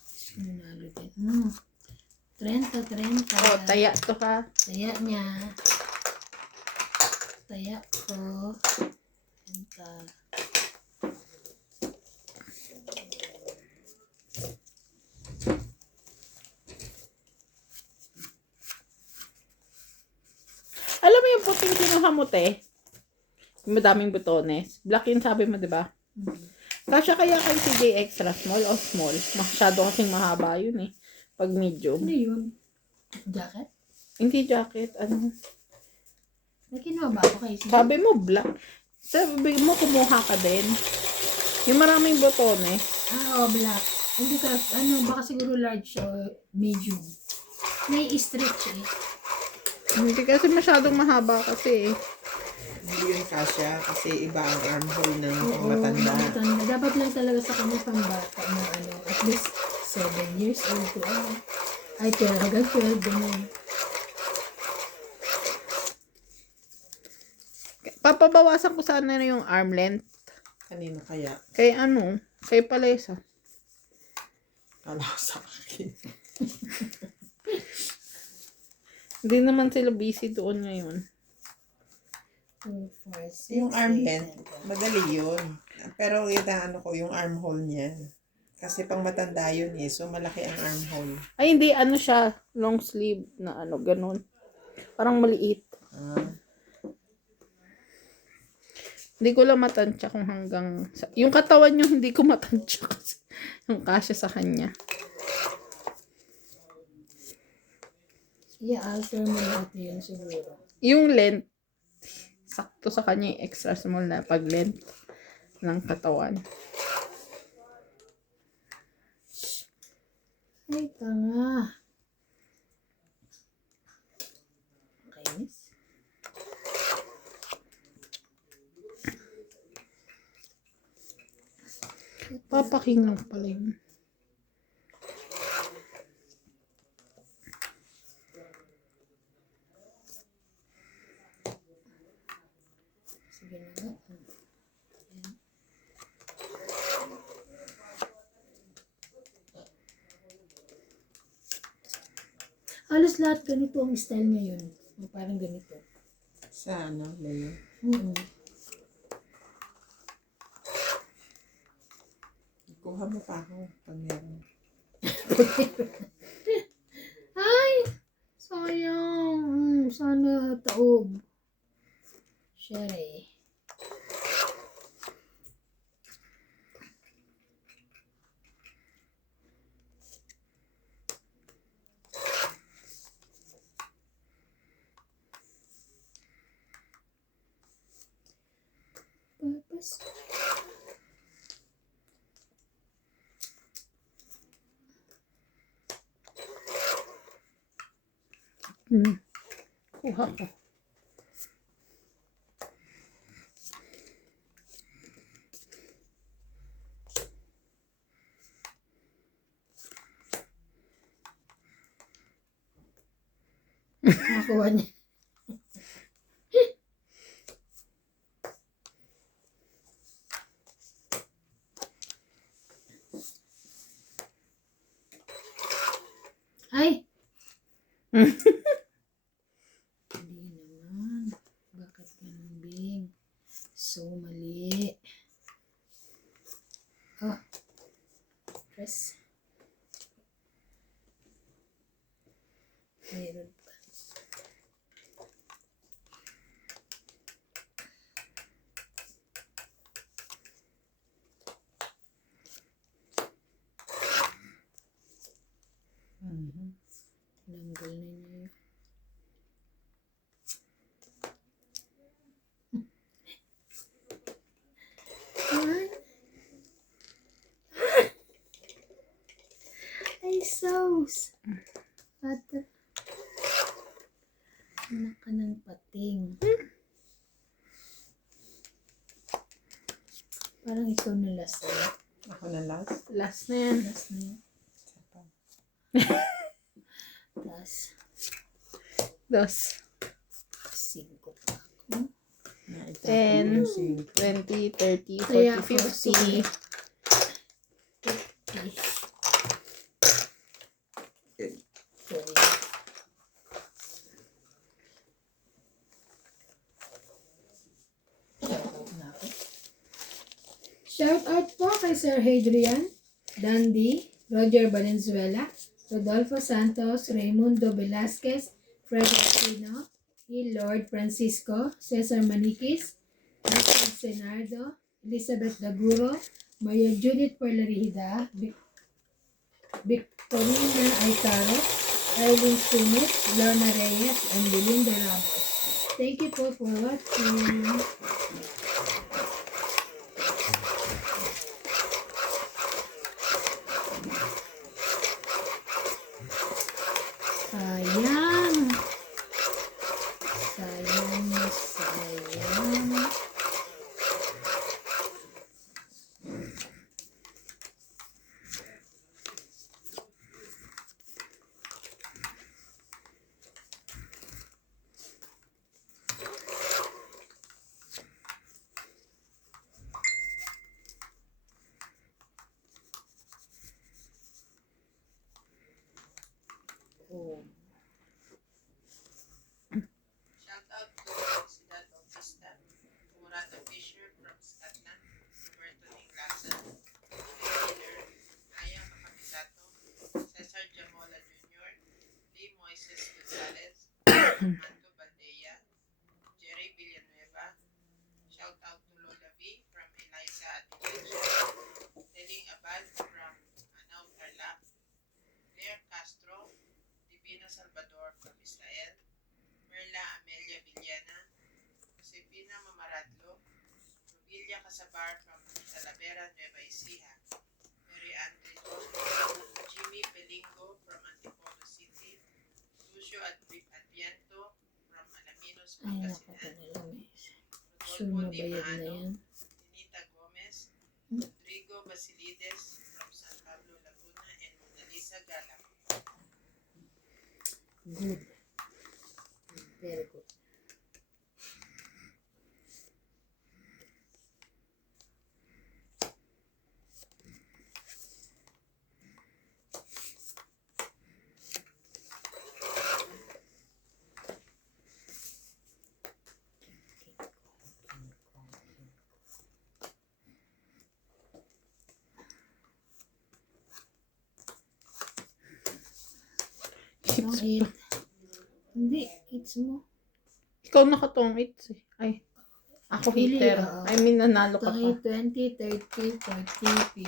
Sinunalo din. 30. Oh, taya to ha. Taya niya. Taya ko. 30. Alam mo yung puting kinuha mo, te? Yung madaming butones. Black yun sabi mo, di ba? Kasya kaya kay CJ extra small o small? Masyado kasing mahaba yun eh. Pag medium. Ano yun? Jacket? Hindi jacket. Ano? May kinuha ba ako kay Sabi mo black. Sabi mo kumuha ka din. Yung maraming butones. black. Hindi ka, baka siguro large o medium. May stretch eh. Hindi kasi masyadong mahaba kasi eh. Hindi yun kasya kasi iba ang armhole ng Oo, matanda. matanda. Dapat lang talaga sa kanya pambata na at least 7 years old to ay 12, hanggang 12 ganyan. Papabawasan ko sana na yung arm length. Kanino kaya? Kay ano? Kay Palesa. Kala ko sa akin. Hindi naman sila busy doon ngayon. 2, 4, 6, Yung arm length, madali yun. Pero yung ano ko, yung armhole niya. Kasi pang matanda yun eh. So malaki ang armhole. Ay, hindi. Ano siya? Long sleeve na ano, ganun. Parang maliit. Hindi ko lang matansya kung hanggang... Yung katawan niyo, hindi ko matansya kasi yung kasya sa kanya. alter mo lahat yun siguro. Yung length, sakto sa kanya yung extra small na pag length ng katawan. Ay, tanga. Kainis. Papaking lang pala yun. Sige na nga. Halos lahat ganito ang style ngayon. Parang ganito. Sa ano, Leo? Kuha mo pa ako pag meron. Ay! Sayang. Sana taob. Sherry. Purpose. Kuha ko. Nakuha niya. Ay! Hindi naman. Bakit ganun, Bing? So, mali. Oh. Press. Mayroon pa. Tinanggal na niya yun. What? Ay, sauce. Pata. Anak ka ng pating. Parang ikaw na last na. Ako na last. Last na yan. Last na yun. Tapos, Dos. 5. 10, Using. 20, 30, Kaya 40, 50. Sorry. Shout out po kay Sir Hadrian, Dandy, Roger Valenzuela, Rodolfo Santos, Raimundo Velasquez, Fred Aquino, E. Lord Francisco, Cesar Maniquis, Richard Senardo, Elizabeth Daguro, Maria Judith Perlarida, Victorina Aitaro, Eileen Sumit, Lorna Reyes, and Belinda Ramos. Thank you po for watching. Sayang. Sayang na sayang. Oh. Shout out to Ciudad Bautista, Murata Fisher from Scotland, Roberto Inglasen, Miller, Aya Makabisato, Cesar Jamola Jr., Lee Moises Gonzalez, Armando Baldea, Jerry Villanueva. Shout out to Lola V from Eliza Atienza, Teling Abad from Anao Tarlac, Claire Castro, Divina Salvador from Israel, Merla Amelia Villana, Josefina Mamaradlo, Rubilia Casabar from Talavera, Nueva Ecija, Mary Andre Jimmy Pelingo from Antipolo City, Lucio Adviento from Alaminos, Ay, naku, Pangasinan, panalang. Sure Rodolfo na Di bayad na Maano, yan. Ninita Gomez, Rodrigo Basilides from San Pablo, Laguna, and Mona Lisa Galang. Good. Very good. Don't eat. Hindi, it's mo. Ikaw nakatong 8 eh. Ay, ako Pili, hitter. oo. I mean, nanalo ka Don't pa. eat 20, 30, 40, 50.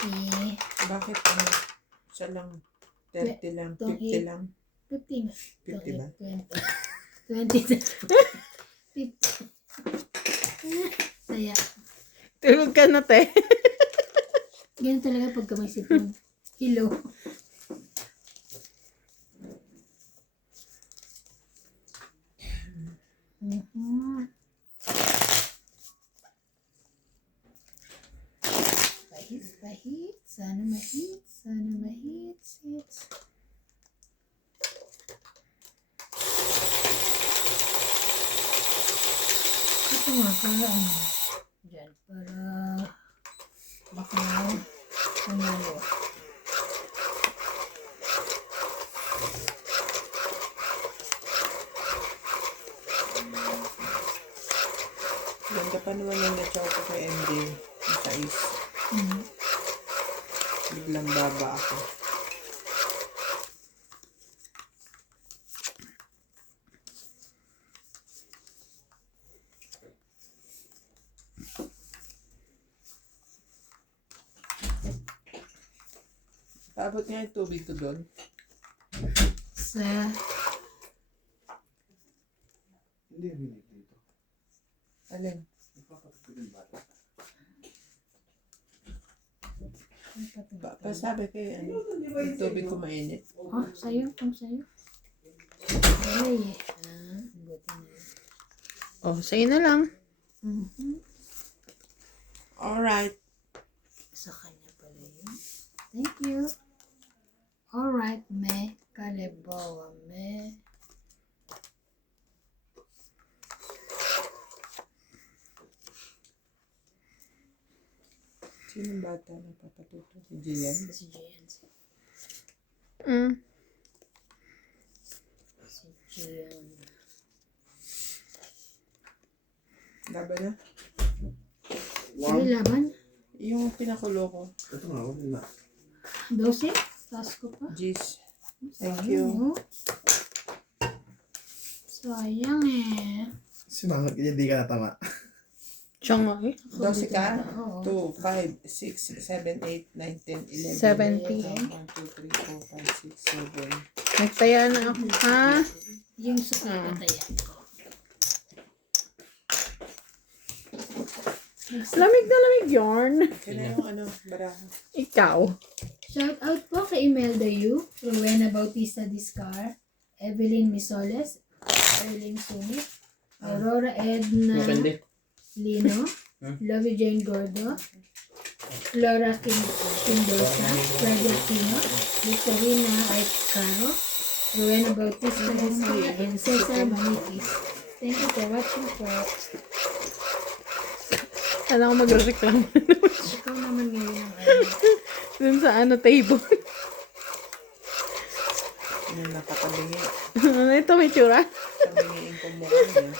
50. Bakit ano? Isa lang. 30 lang. Don't 50 eat. lang. 50 nga. 50 ba? 20. 50. Saya. Tulog ka na, te. Ganyan talaga pagka may sipon. Hello. Mhm. Pahit. Sana mahit. Sana mahit. Hits. Ito nga, para ano. Diyan, para baka panalo. Ganda pa naman yung na-chow ko kay MJ. Yung size. Mhm. Biglang baba ako. Paabot nga yung tubig ko doon. Sa Hindi, hindi dito. Alin? Nagpapatok ko din bata. Pasabi kayo, ano? Yung tubig ko mainit. oh, sa'yo, kung sa'yo. Ay, buti na yun. Oh, sa'yo na lang. Mhm. Alright. Sa kanya pala yun. Thank you. Alright, me. Kalibawa, me. Sinong bata na papatuto? Si Gian? Si Gian. Mm. Si Gian. Laban na? Ano laban? Yung pinakulo ko. Ito nga, wala na. 12? Taas ko pa. Jeez. Thank Sayang, you. oh. Sayang eh. Simangot ka dyan, di ka natama. Siya nga eh. 12 ka? Oo. 2, 5, 6, 7, 8, 9, 10, 11. 70. 1, 2, 3, 4, 5, 6, 7. Nagtaya na ako, ha? Yung sa pagkatayan ko. Lamig na lamig yarn. Kaya yung ano, baraha. Ikaw. Shout out po kay Imelda Yu, Rowena Bautista Discar, Evelyn Misoles, Erling Sumit, Aurora Edna Lino, Lovey Jane Gordo, Flora Quindosa, Freddy Aquino, Victorina Arcaro, Rowena Bautista Discar, and Cesar Maniquis. Thank you for watching po. Alam ko magre-reklamo. Ikaw naman ngayon ang ano. Dun sa ano, table. Yung nakatabingi. Ano ito, may tsura? Tabingiin ko mukha niya.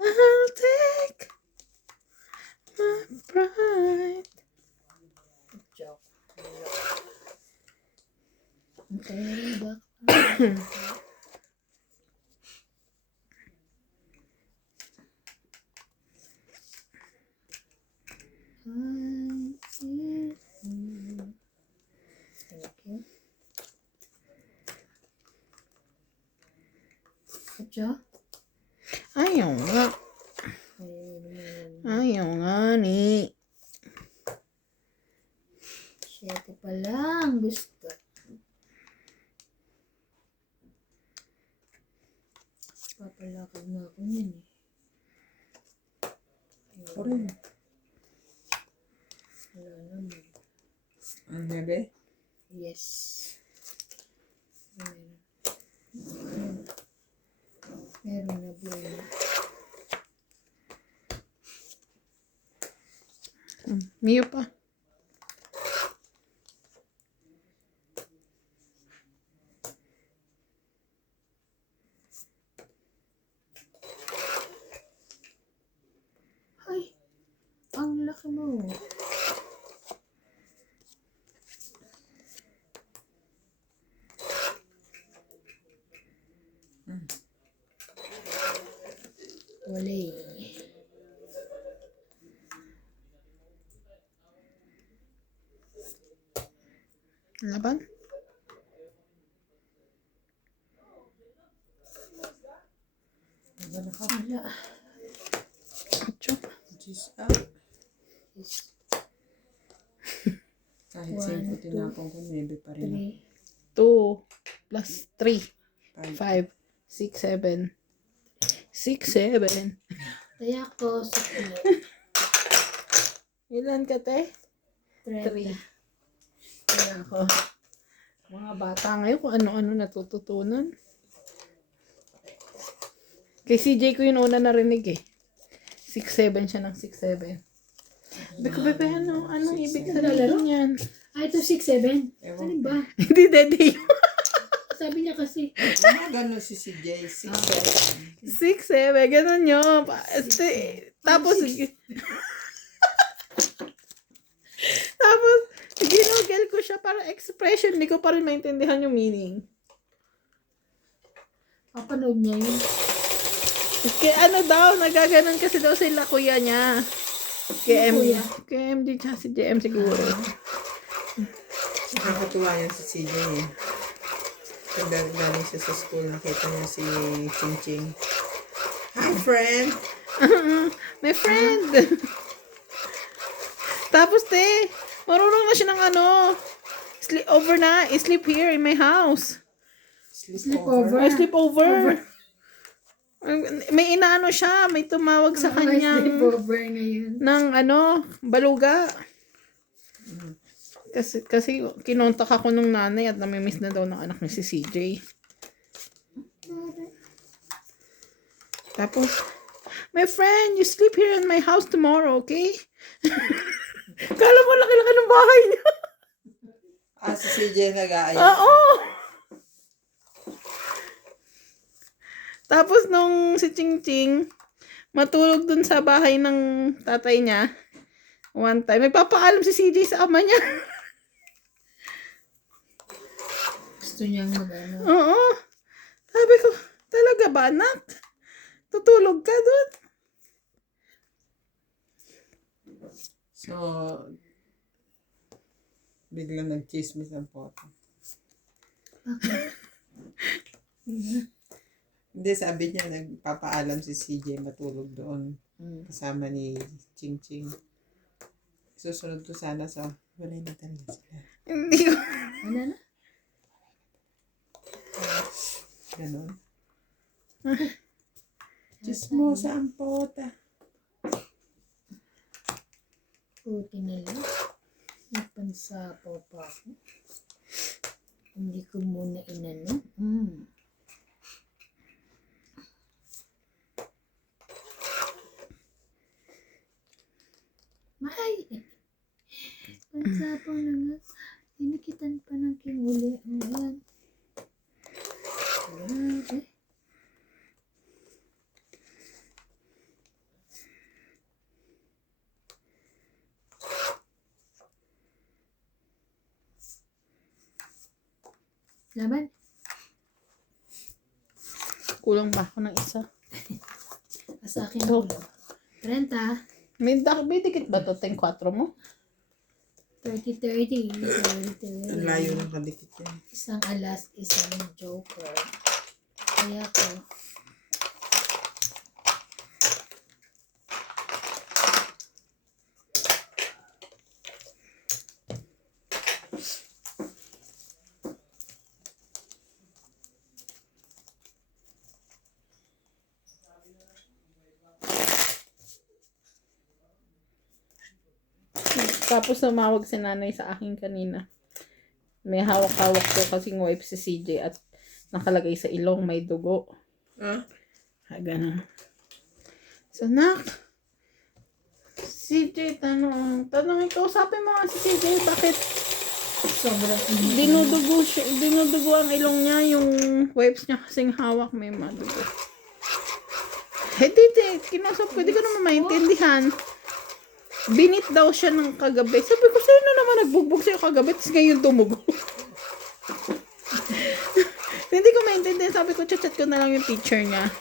I'll take my pride. Joke. Okay, ba? Thank you. Atyo? Ayaw nga. Ayaw nga ni. 7 pa lang. Gusto. Papalakad na ako niyan eh. Ako rin. Wala naman. Ang nebe? Yes. Meron na buhay. Miyo pa. Ay! Ang laki mo. Wala eh. Laban? Laban ako. Wala. Atyo. Jeez. Is Kahit 1, 5 tinapon ko, nebe pa rin. 3. 2 plus 3. 5. 5, 6, 7. 6, 7. Kaya ko sa kulit. Ilan ka, te? 3. 3. Kaya ako. Mga bata ngayon kung ano-ano natututunan. Kay CJ ko yung una narinig eh. 6'7" siya ng 6'7". Beko, bebe, anong ibig sabihin yan? Ah, ito 6'7". Ewan Ano ko. ba? Hindi, dede yun. Sabi niya kasi, Ganun si CJ. 6, 6'7", ganun yun. Tapos, tapos, ginugel ko siya para expression. Hindi ko pa rin maintindihan yung meaning. papanood niya yun. Kaya ano daw, nagaganon kasi daw sila kuya niya. Kay Kuya? Kay MD tsaka si JM siguro. Nakakatuwa yan si CJ eh. Pag galing siya sa school, nakita niya si Ching Ching. Hi, friend! My friend! Tapos te, marunong na siya ng sleep over na, sleep here in my house. Sleepover. Sleep over. May inaano siya, may tumawag sa kanyang Sleepover ngayon. ng baluga. Kasi kinontak ako nung nanay at namimiss na daw ng anak niya si CJ. Tapos, my friend, you sleep here in my house tomorrow, okay? Kala mo laki-laki ng bahay niya. Si CJ nag-aayos. Oo! Tapos nung si Ching Ching, matulog dun sa bahay ng tatay niya, one time, may papaalam si CJ sa ama niya. Gusto niyang mag-ano. Oo. Sabi ko, talaga ba anak? Tutulog ka dun? So, biglang nag-chismis ang photo. Hindi, sabi niya, nagpapaalam si CJ matulog doon. Kasama ni Ching Ching. Susunod ko sana sa wala na talaga sila. Hindi ko. Ano na? Ganon. Chismosa ang pota. Puti na lang. Napansapaw pa ako. Hindi ko muna inano. May! Pansapaw na nga. Tinikitan pa ng kimuli. Ayan. Grabe. Laban? Kulang ba ako ng isa? Sa akin Ito. ulo. 30. May dikit ba ito? 10-4 mo? 30-30. Ang layo ng kadikit yan. Isang alas, isang joker. Kaya ko. Tapos tumawag si nanay sa akin kanina. May hawak-hawak ko kasing wipe si CJ at nakalagay sa ilong may dugo. Ganun. So, nak, CJ, tanong ikaw, sabi mo nga si CJ, bakit Sobrang dinudugo ang ilong niya, yung wipes niya kasing hawak may madugo. Hindi, kinasap ko, di ko naman maintindihan. Binit daw siya ng kagabi. Sabi ko, sino naman nagbugbog sa'yo kagabi, tapos ngayon tumugo. Hindi ko maintindihan. Sabi ko, chat ko na lang yung teacher niya.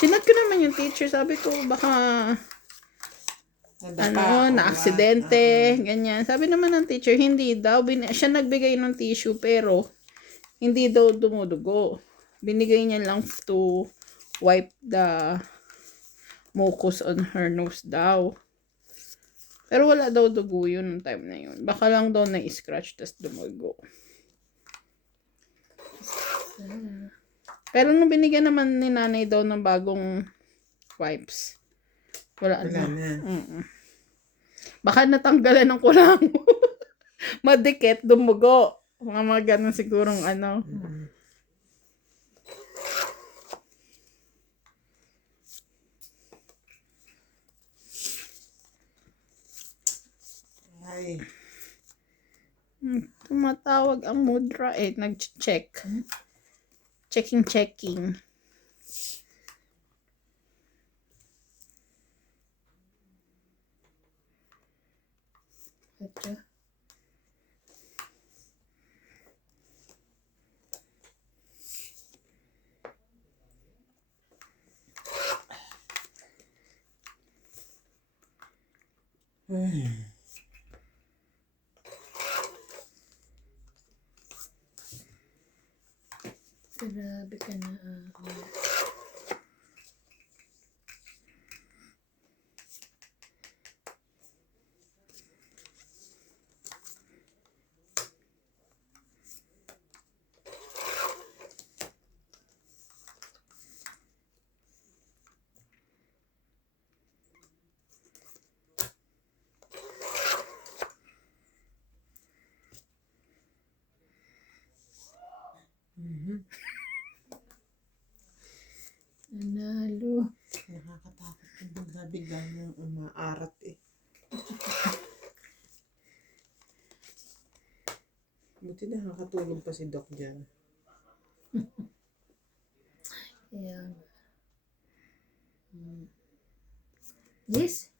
Sinat ko naman yung teacher. Sabi ko, baka na-aksidente, ganyan. Sabi naman ng teacher, hindi daw. Siya nagbigay ng tissue, pero hindi daw dumudugo. Binigay niya lang to wipe the mucus on her nose daw. Pero wala daw dugo yun nung time na yun. Baka lang daw na-scratch tas dumugo. Pero nung binigyan naman ni nanay daw ng bagong wipes, wala na. Baka natanggalan ng kulang. Madikit, dumugo. Mga ganun sigurong ano. Ay. Tumatawag ang mudra nag-check. Checking. Ito. Grabe ka na. Mhm. Nanalo. Nakakatakot yung bigla nang umaarat eh. Buti nakakatulog pa si Doc dyan. Kaya, yes.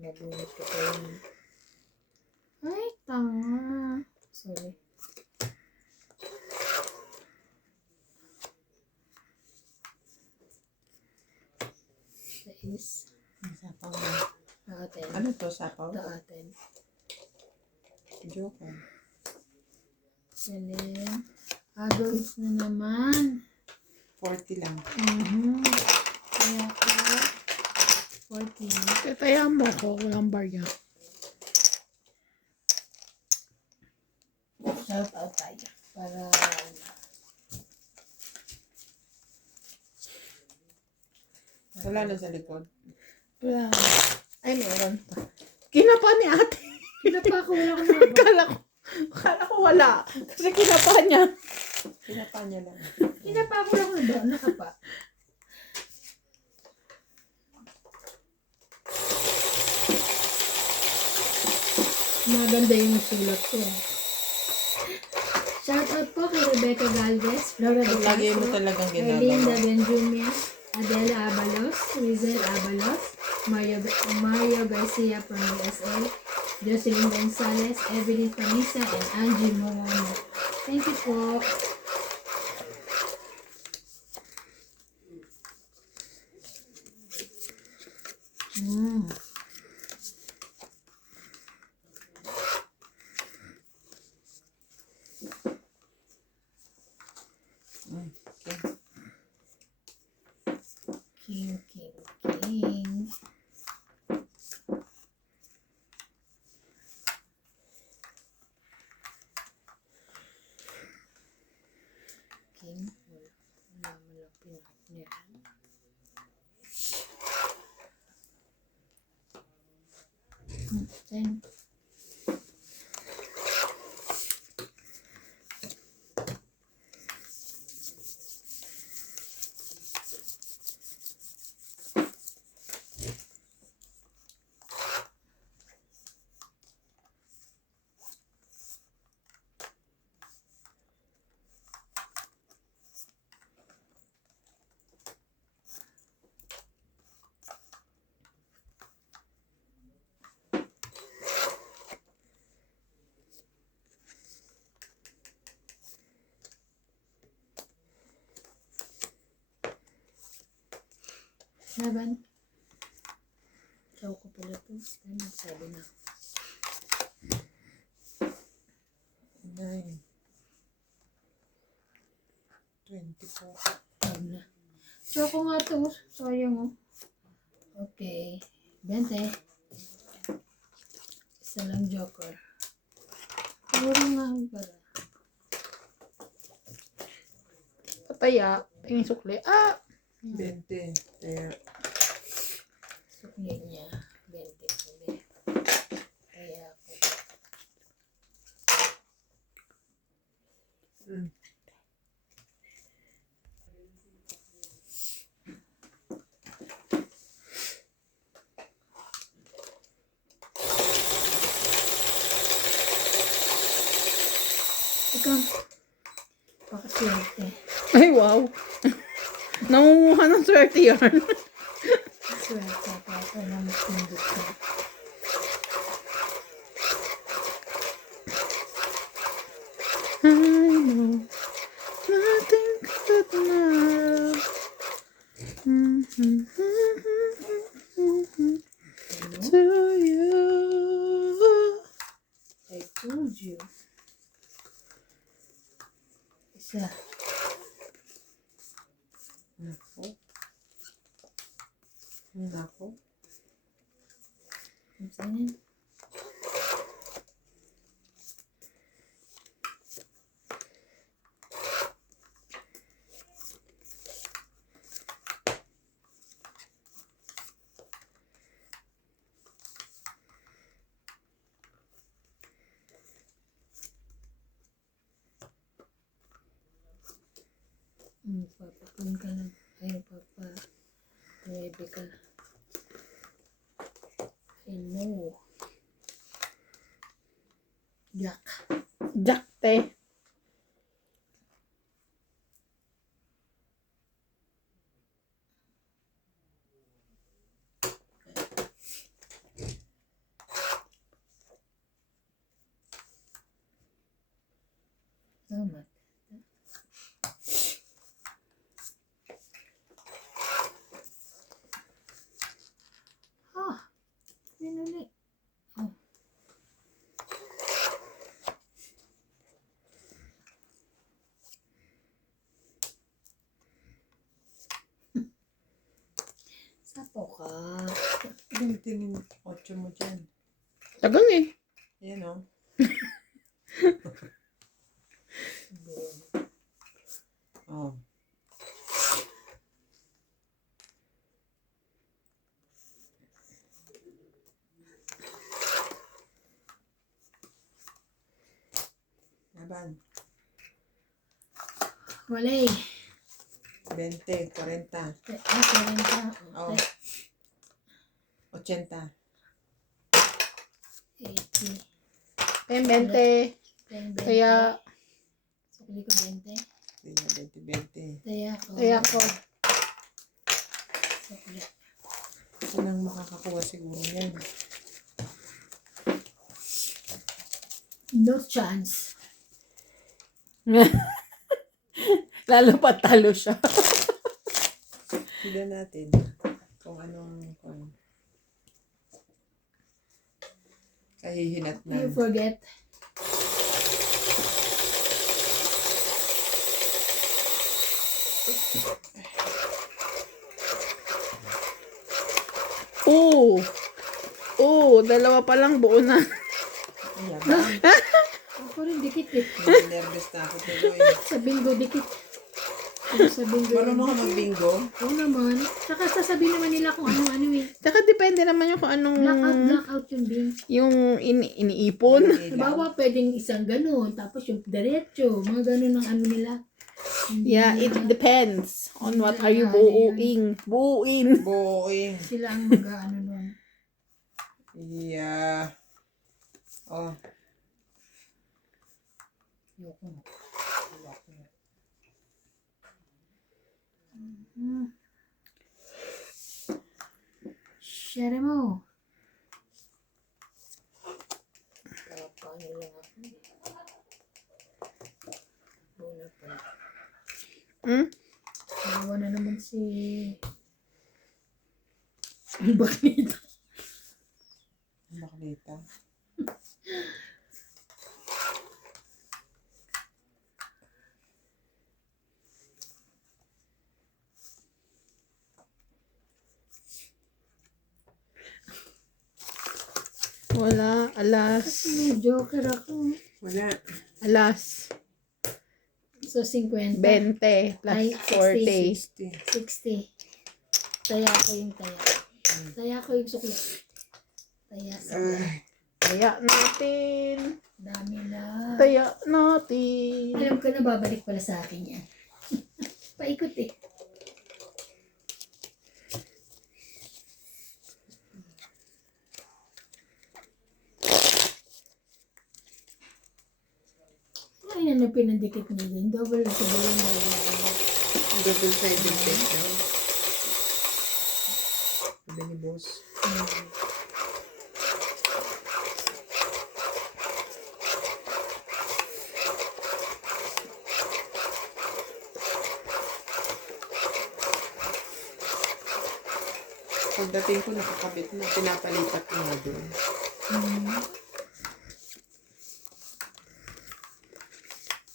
Nabunot ko pa yun. Ay, tanga. Sorry. Is Sapaw na. atin. Ano to, sapaw? Ito atin. Joke. Galing. Adults na naman. 40 lang. Kaya ko, 14. Tataya mo ko. Walang barya. Shout out tayo. Para, Wala na sa likod. Wala. Ay, meron pa. Kinapa ni ate. kinapa ko, wala ko nakapa. Kala ko wala. Kasi kinapa niya. Pinapa niya lang. Kinapa ko lang na nakapa. Maganda yung sulat ko. Shout out po kay Rebecca Galvez, Flora de Lagi mo Castro, talagang Eileen ginagawa. Dabenjumia, Adela Abalos, Rizel Abalos, Mario Garcia from USA, Jocelyn Gonzalez, Evelyn Panisa, and Angie Morano. Thank you po. Okay. King. King. Wala mo lang pinatner. Ten. Laban. Chow ko pala to. Ay, magsabi na. 9. 24. Huwag na. Chow ko nga to. Sayang oh. Okay. 20. Isa lang joker. Puro nga pala. Tataya. Tingin sukli. Ah! 20. Kaya, Sukli niya. 20 sabi. Kaya ako. Ikaw. Pakaswerte. Ay, wow. Nangunguha ng swerte yarn. Swerte pa ako na matindot ka. I know nothing but love. To you. I told you. you. Isa. Nako. Nako. Isa yan. Papapun ka lang. Ay, papa. Nuebe ka. I know. Yak. Jakte. Tama. Ah. Yun ulit. Oh. Sapo ka. Gamitin yung 8 mo dyan. Tagal eh. Ayan o. Oh. Laban. Wala eh. 20, 40, 40. oh. 80. 80. 20. 10, 20. Kaya, Sakli ko 20. Kaya 20, 20. Taya ko. kaya ko. Sakli. Ito lang makakakuha siguro yan. No chance. Lalo patalo siya. Tignan natin kung anong kahihinat na. You forget. Oo. Oo, dalawa pa lang buo na. Ay, yabang. Ako rin dikit eh. Nervous na ako tuloy. Sa bingo dikit. Ano sa bingo? Marunong ka mag-bingo? Oo naman. Saka sasabihin naman nila kung ano eh. Tsaka depende naman yung kung anong Blackout yung bin. yung iniipon. Halimbawa, pwedeng isang ganun. Tapos yung diretso. Mga ganun ang ano nila. Yeah, it depends on what are you buuing. Buuin. Boing. Sila ang mag-ano nun. Yeah. Oh. Yoko mo. Share mo. Paano lang ako. Wala pa. Hmm? Nawa na naman si... Ang bakit? Makalita. Wala. Alas. May joker ako. Wala. Alas. So, 50. 20 plus Ay, 40. 60. 60. Taya ko yung taya. Taya ko yung sukli. Taya sa Taya natin. dami na. Taya natin. Alam ko na babalik pala sa akin yan. Paikot eh. Ay, ano pinandikit niya din. Double siguro yung double. Double-sided tape. No? Sabi ni boss. Pagdating ko nakakabit na, pinapalipat ko nga doon.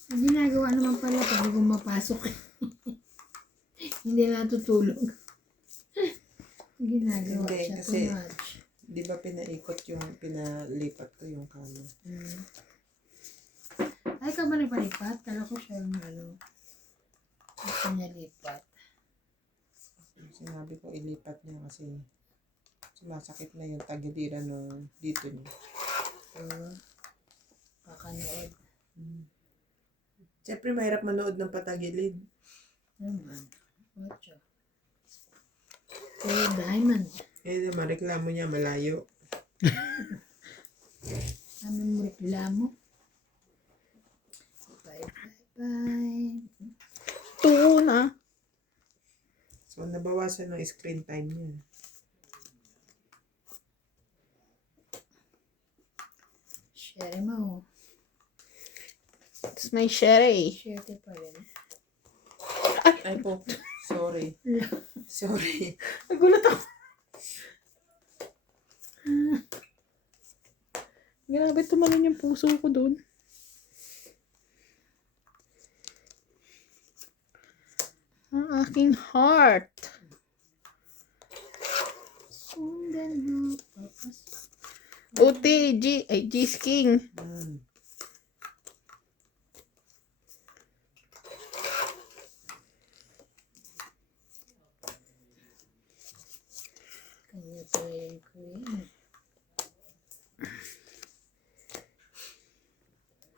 Ang ginagawa naman pala pag pumapasok. Hindi na natutulog. Ang ginagawa Hindi, siya kasi- too much. Di ba pinalipat ko yung kama? Ay, ka ba nagpalipat? Kala ko siya yung gusto niya lipat. Sinabi ko ilipat niya kasi sumasakit na yung tagiliran ng dito niya. Kakanood. Siyempre, mahirap manood ng patagilid. Naman. Ocho. Okay, Diamond. Eh, mareklamo niya malayo. Kami mo reklamo. Bye. 2 na. So, nabawasan ng screen time niya. Share mo. It's my sherry. Share ko pa rin. Ay po, sorry. Sorry. Nagulat ako. Grabe, tumalon yung puso ko doon. Ang aking heart. Sundan mo. Papas. Uti, G's King. Kanya pa yung queen.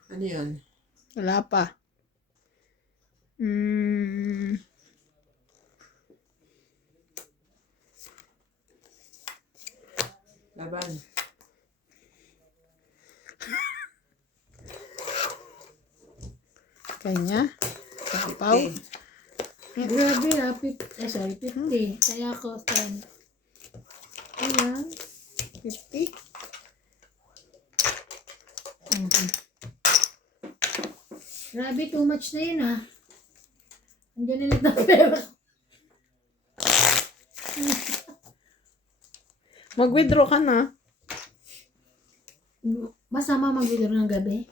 Ano yun? Wala pa. Laban. Kanya. Sapaw. Grabe ah. 50. Kaya ako 10. Ayan. 50. Grabe, too much na yun ah. Andiyan ulit ang pera. Mag-withdraw ka na. Masama mag-withdraw ng gabi.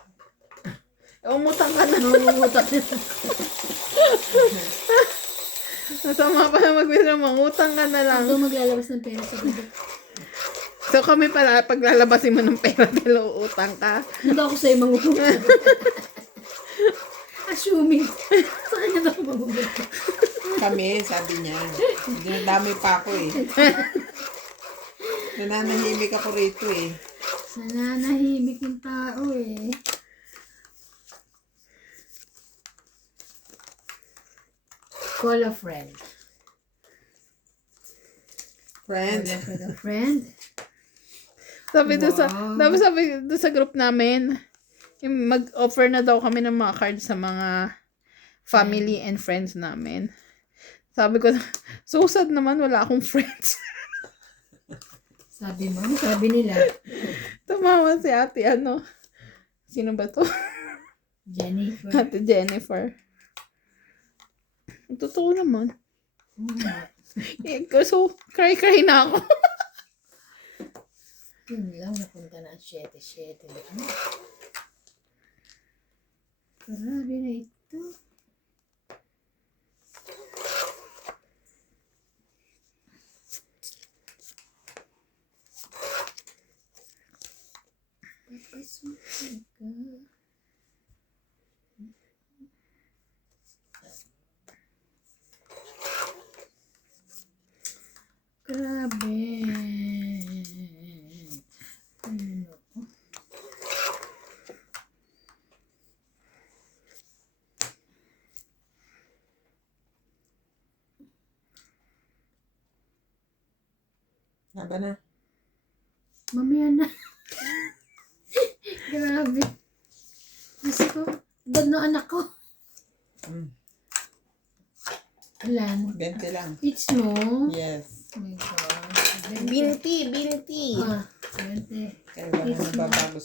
Umutang ka na. Nangungutak na. Nasama pa na mag-withdraw. Mangutang ka na lang. Ito maglalabas ng pera sa gabi. So kami pala, paglalabasin mo ng pera dahil uutang ka. Hindi ako sa'yo mangungutang. Assuming. Sa kanya na ako mangungutang. Kami, sabi niya. Dinadamay pa ako eh. Nananahimik ako rito eh. Nananahimik yung tao eh. Call a friend. Friend. Call a friend. Sabi doon sa, Wow. tapos sabi doon sa group namin, yung mag-offer na daw kami ng mga cards sa mga family and friends namin. Sabi ko, so sad naman, wala akong friends. Sabi mo, ano sabi nila? Tumawa si ate, ano? Sino ba to? Jennifer. Ate Jennifer. Totoo naman. So, cry-cry na ako. Yun lang, napunta na ang 7-7. Grabe na ito. Papasukin ka. Grabe. Ano? Laban na. Mamaya na. Grabe. Diyos ko. Dad na anak ko. Alam. 20 lang. It's no. Yes. Oh my God. Binti. Ah, 20. Kaya wala nang babago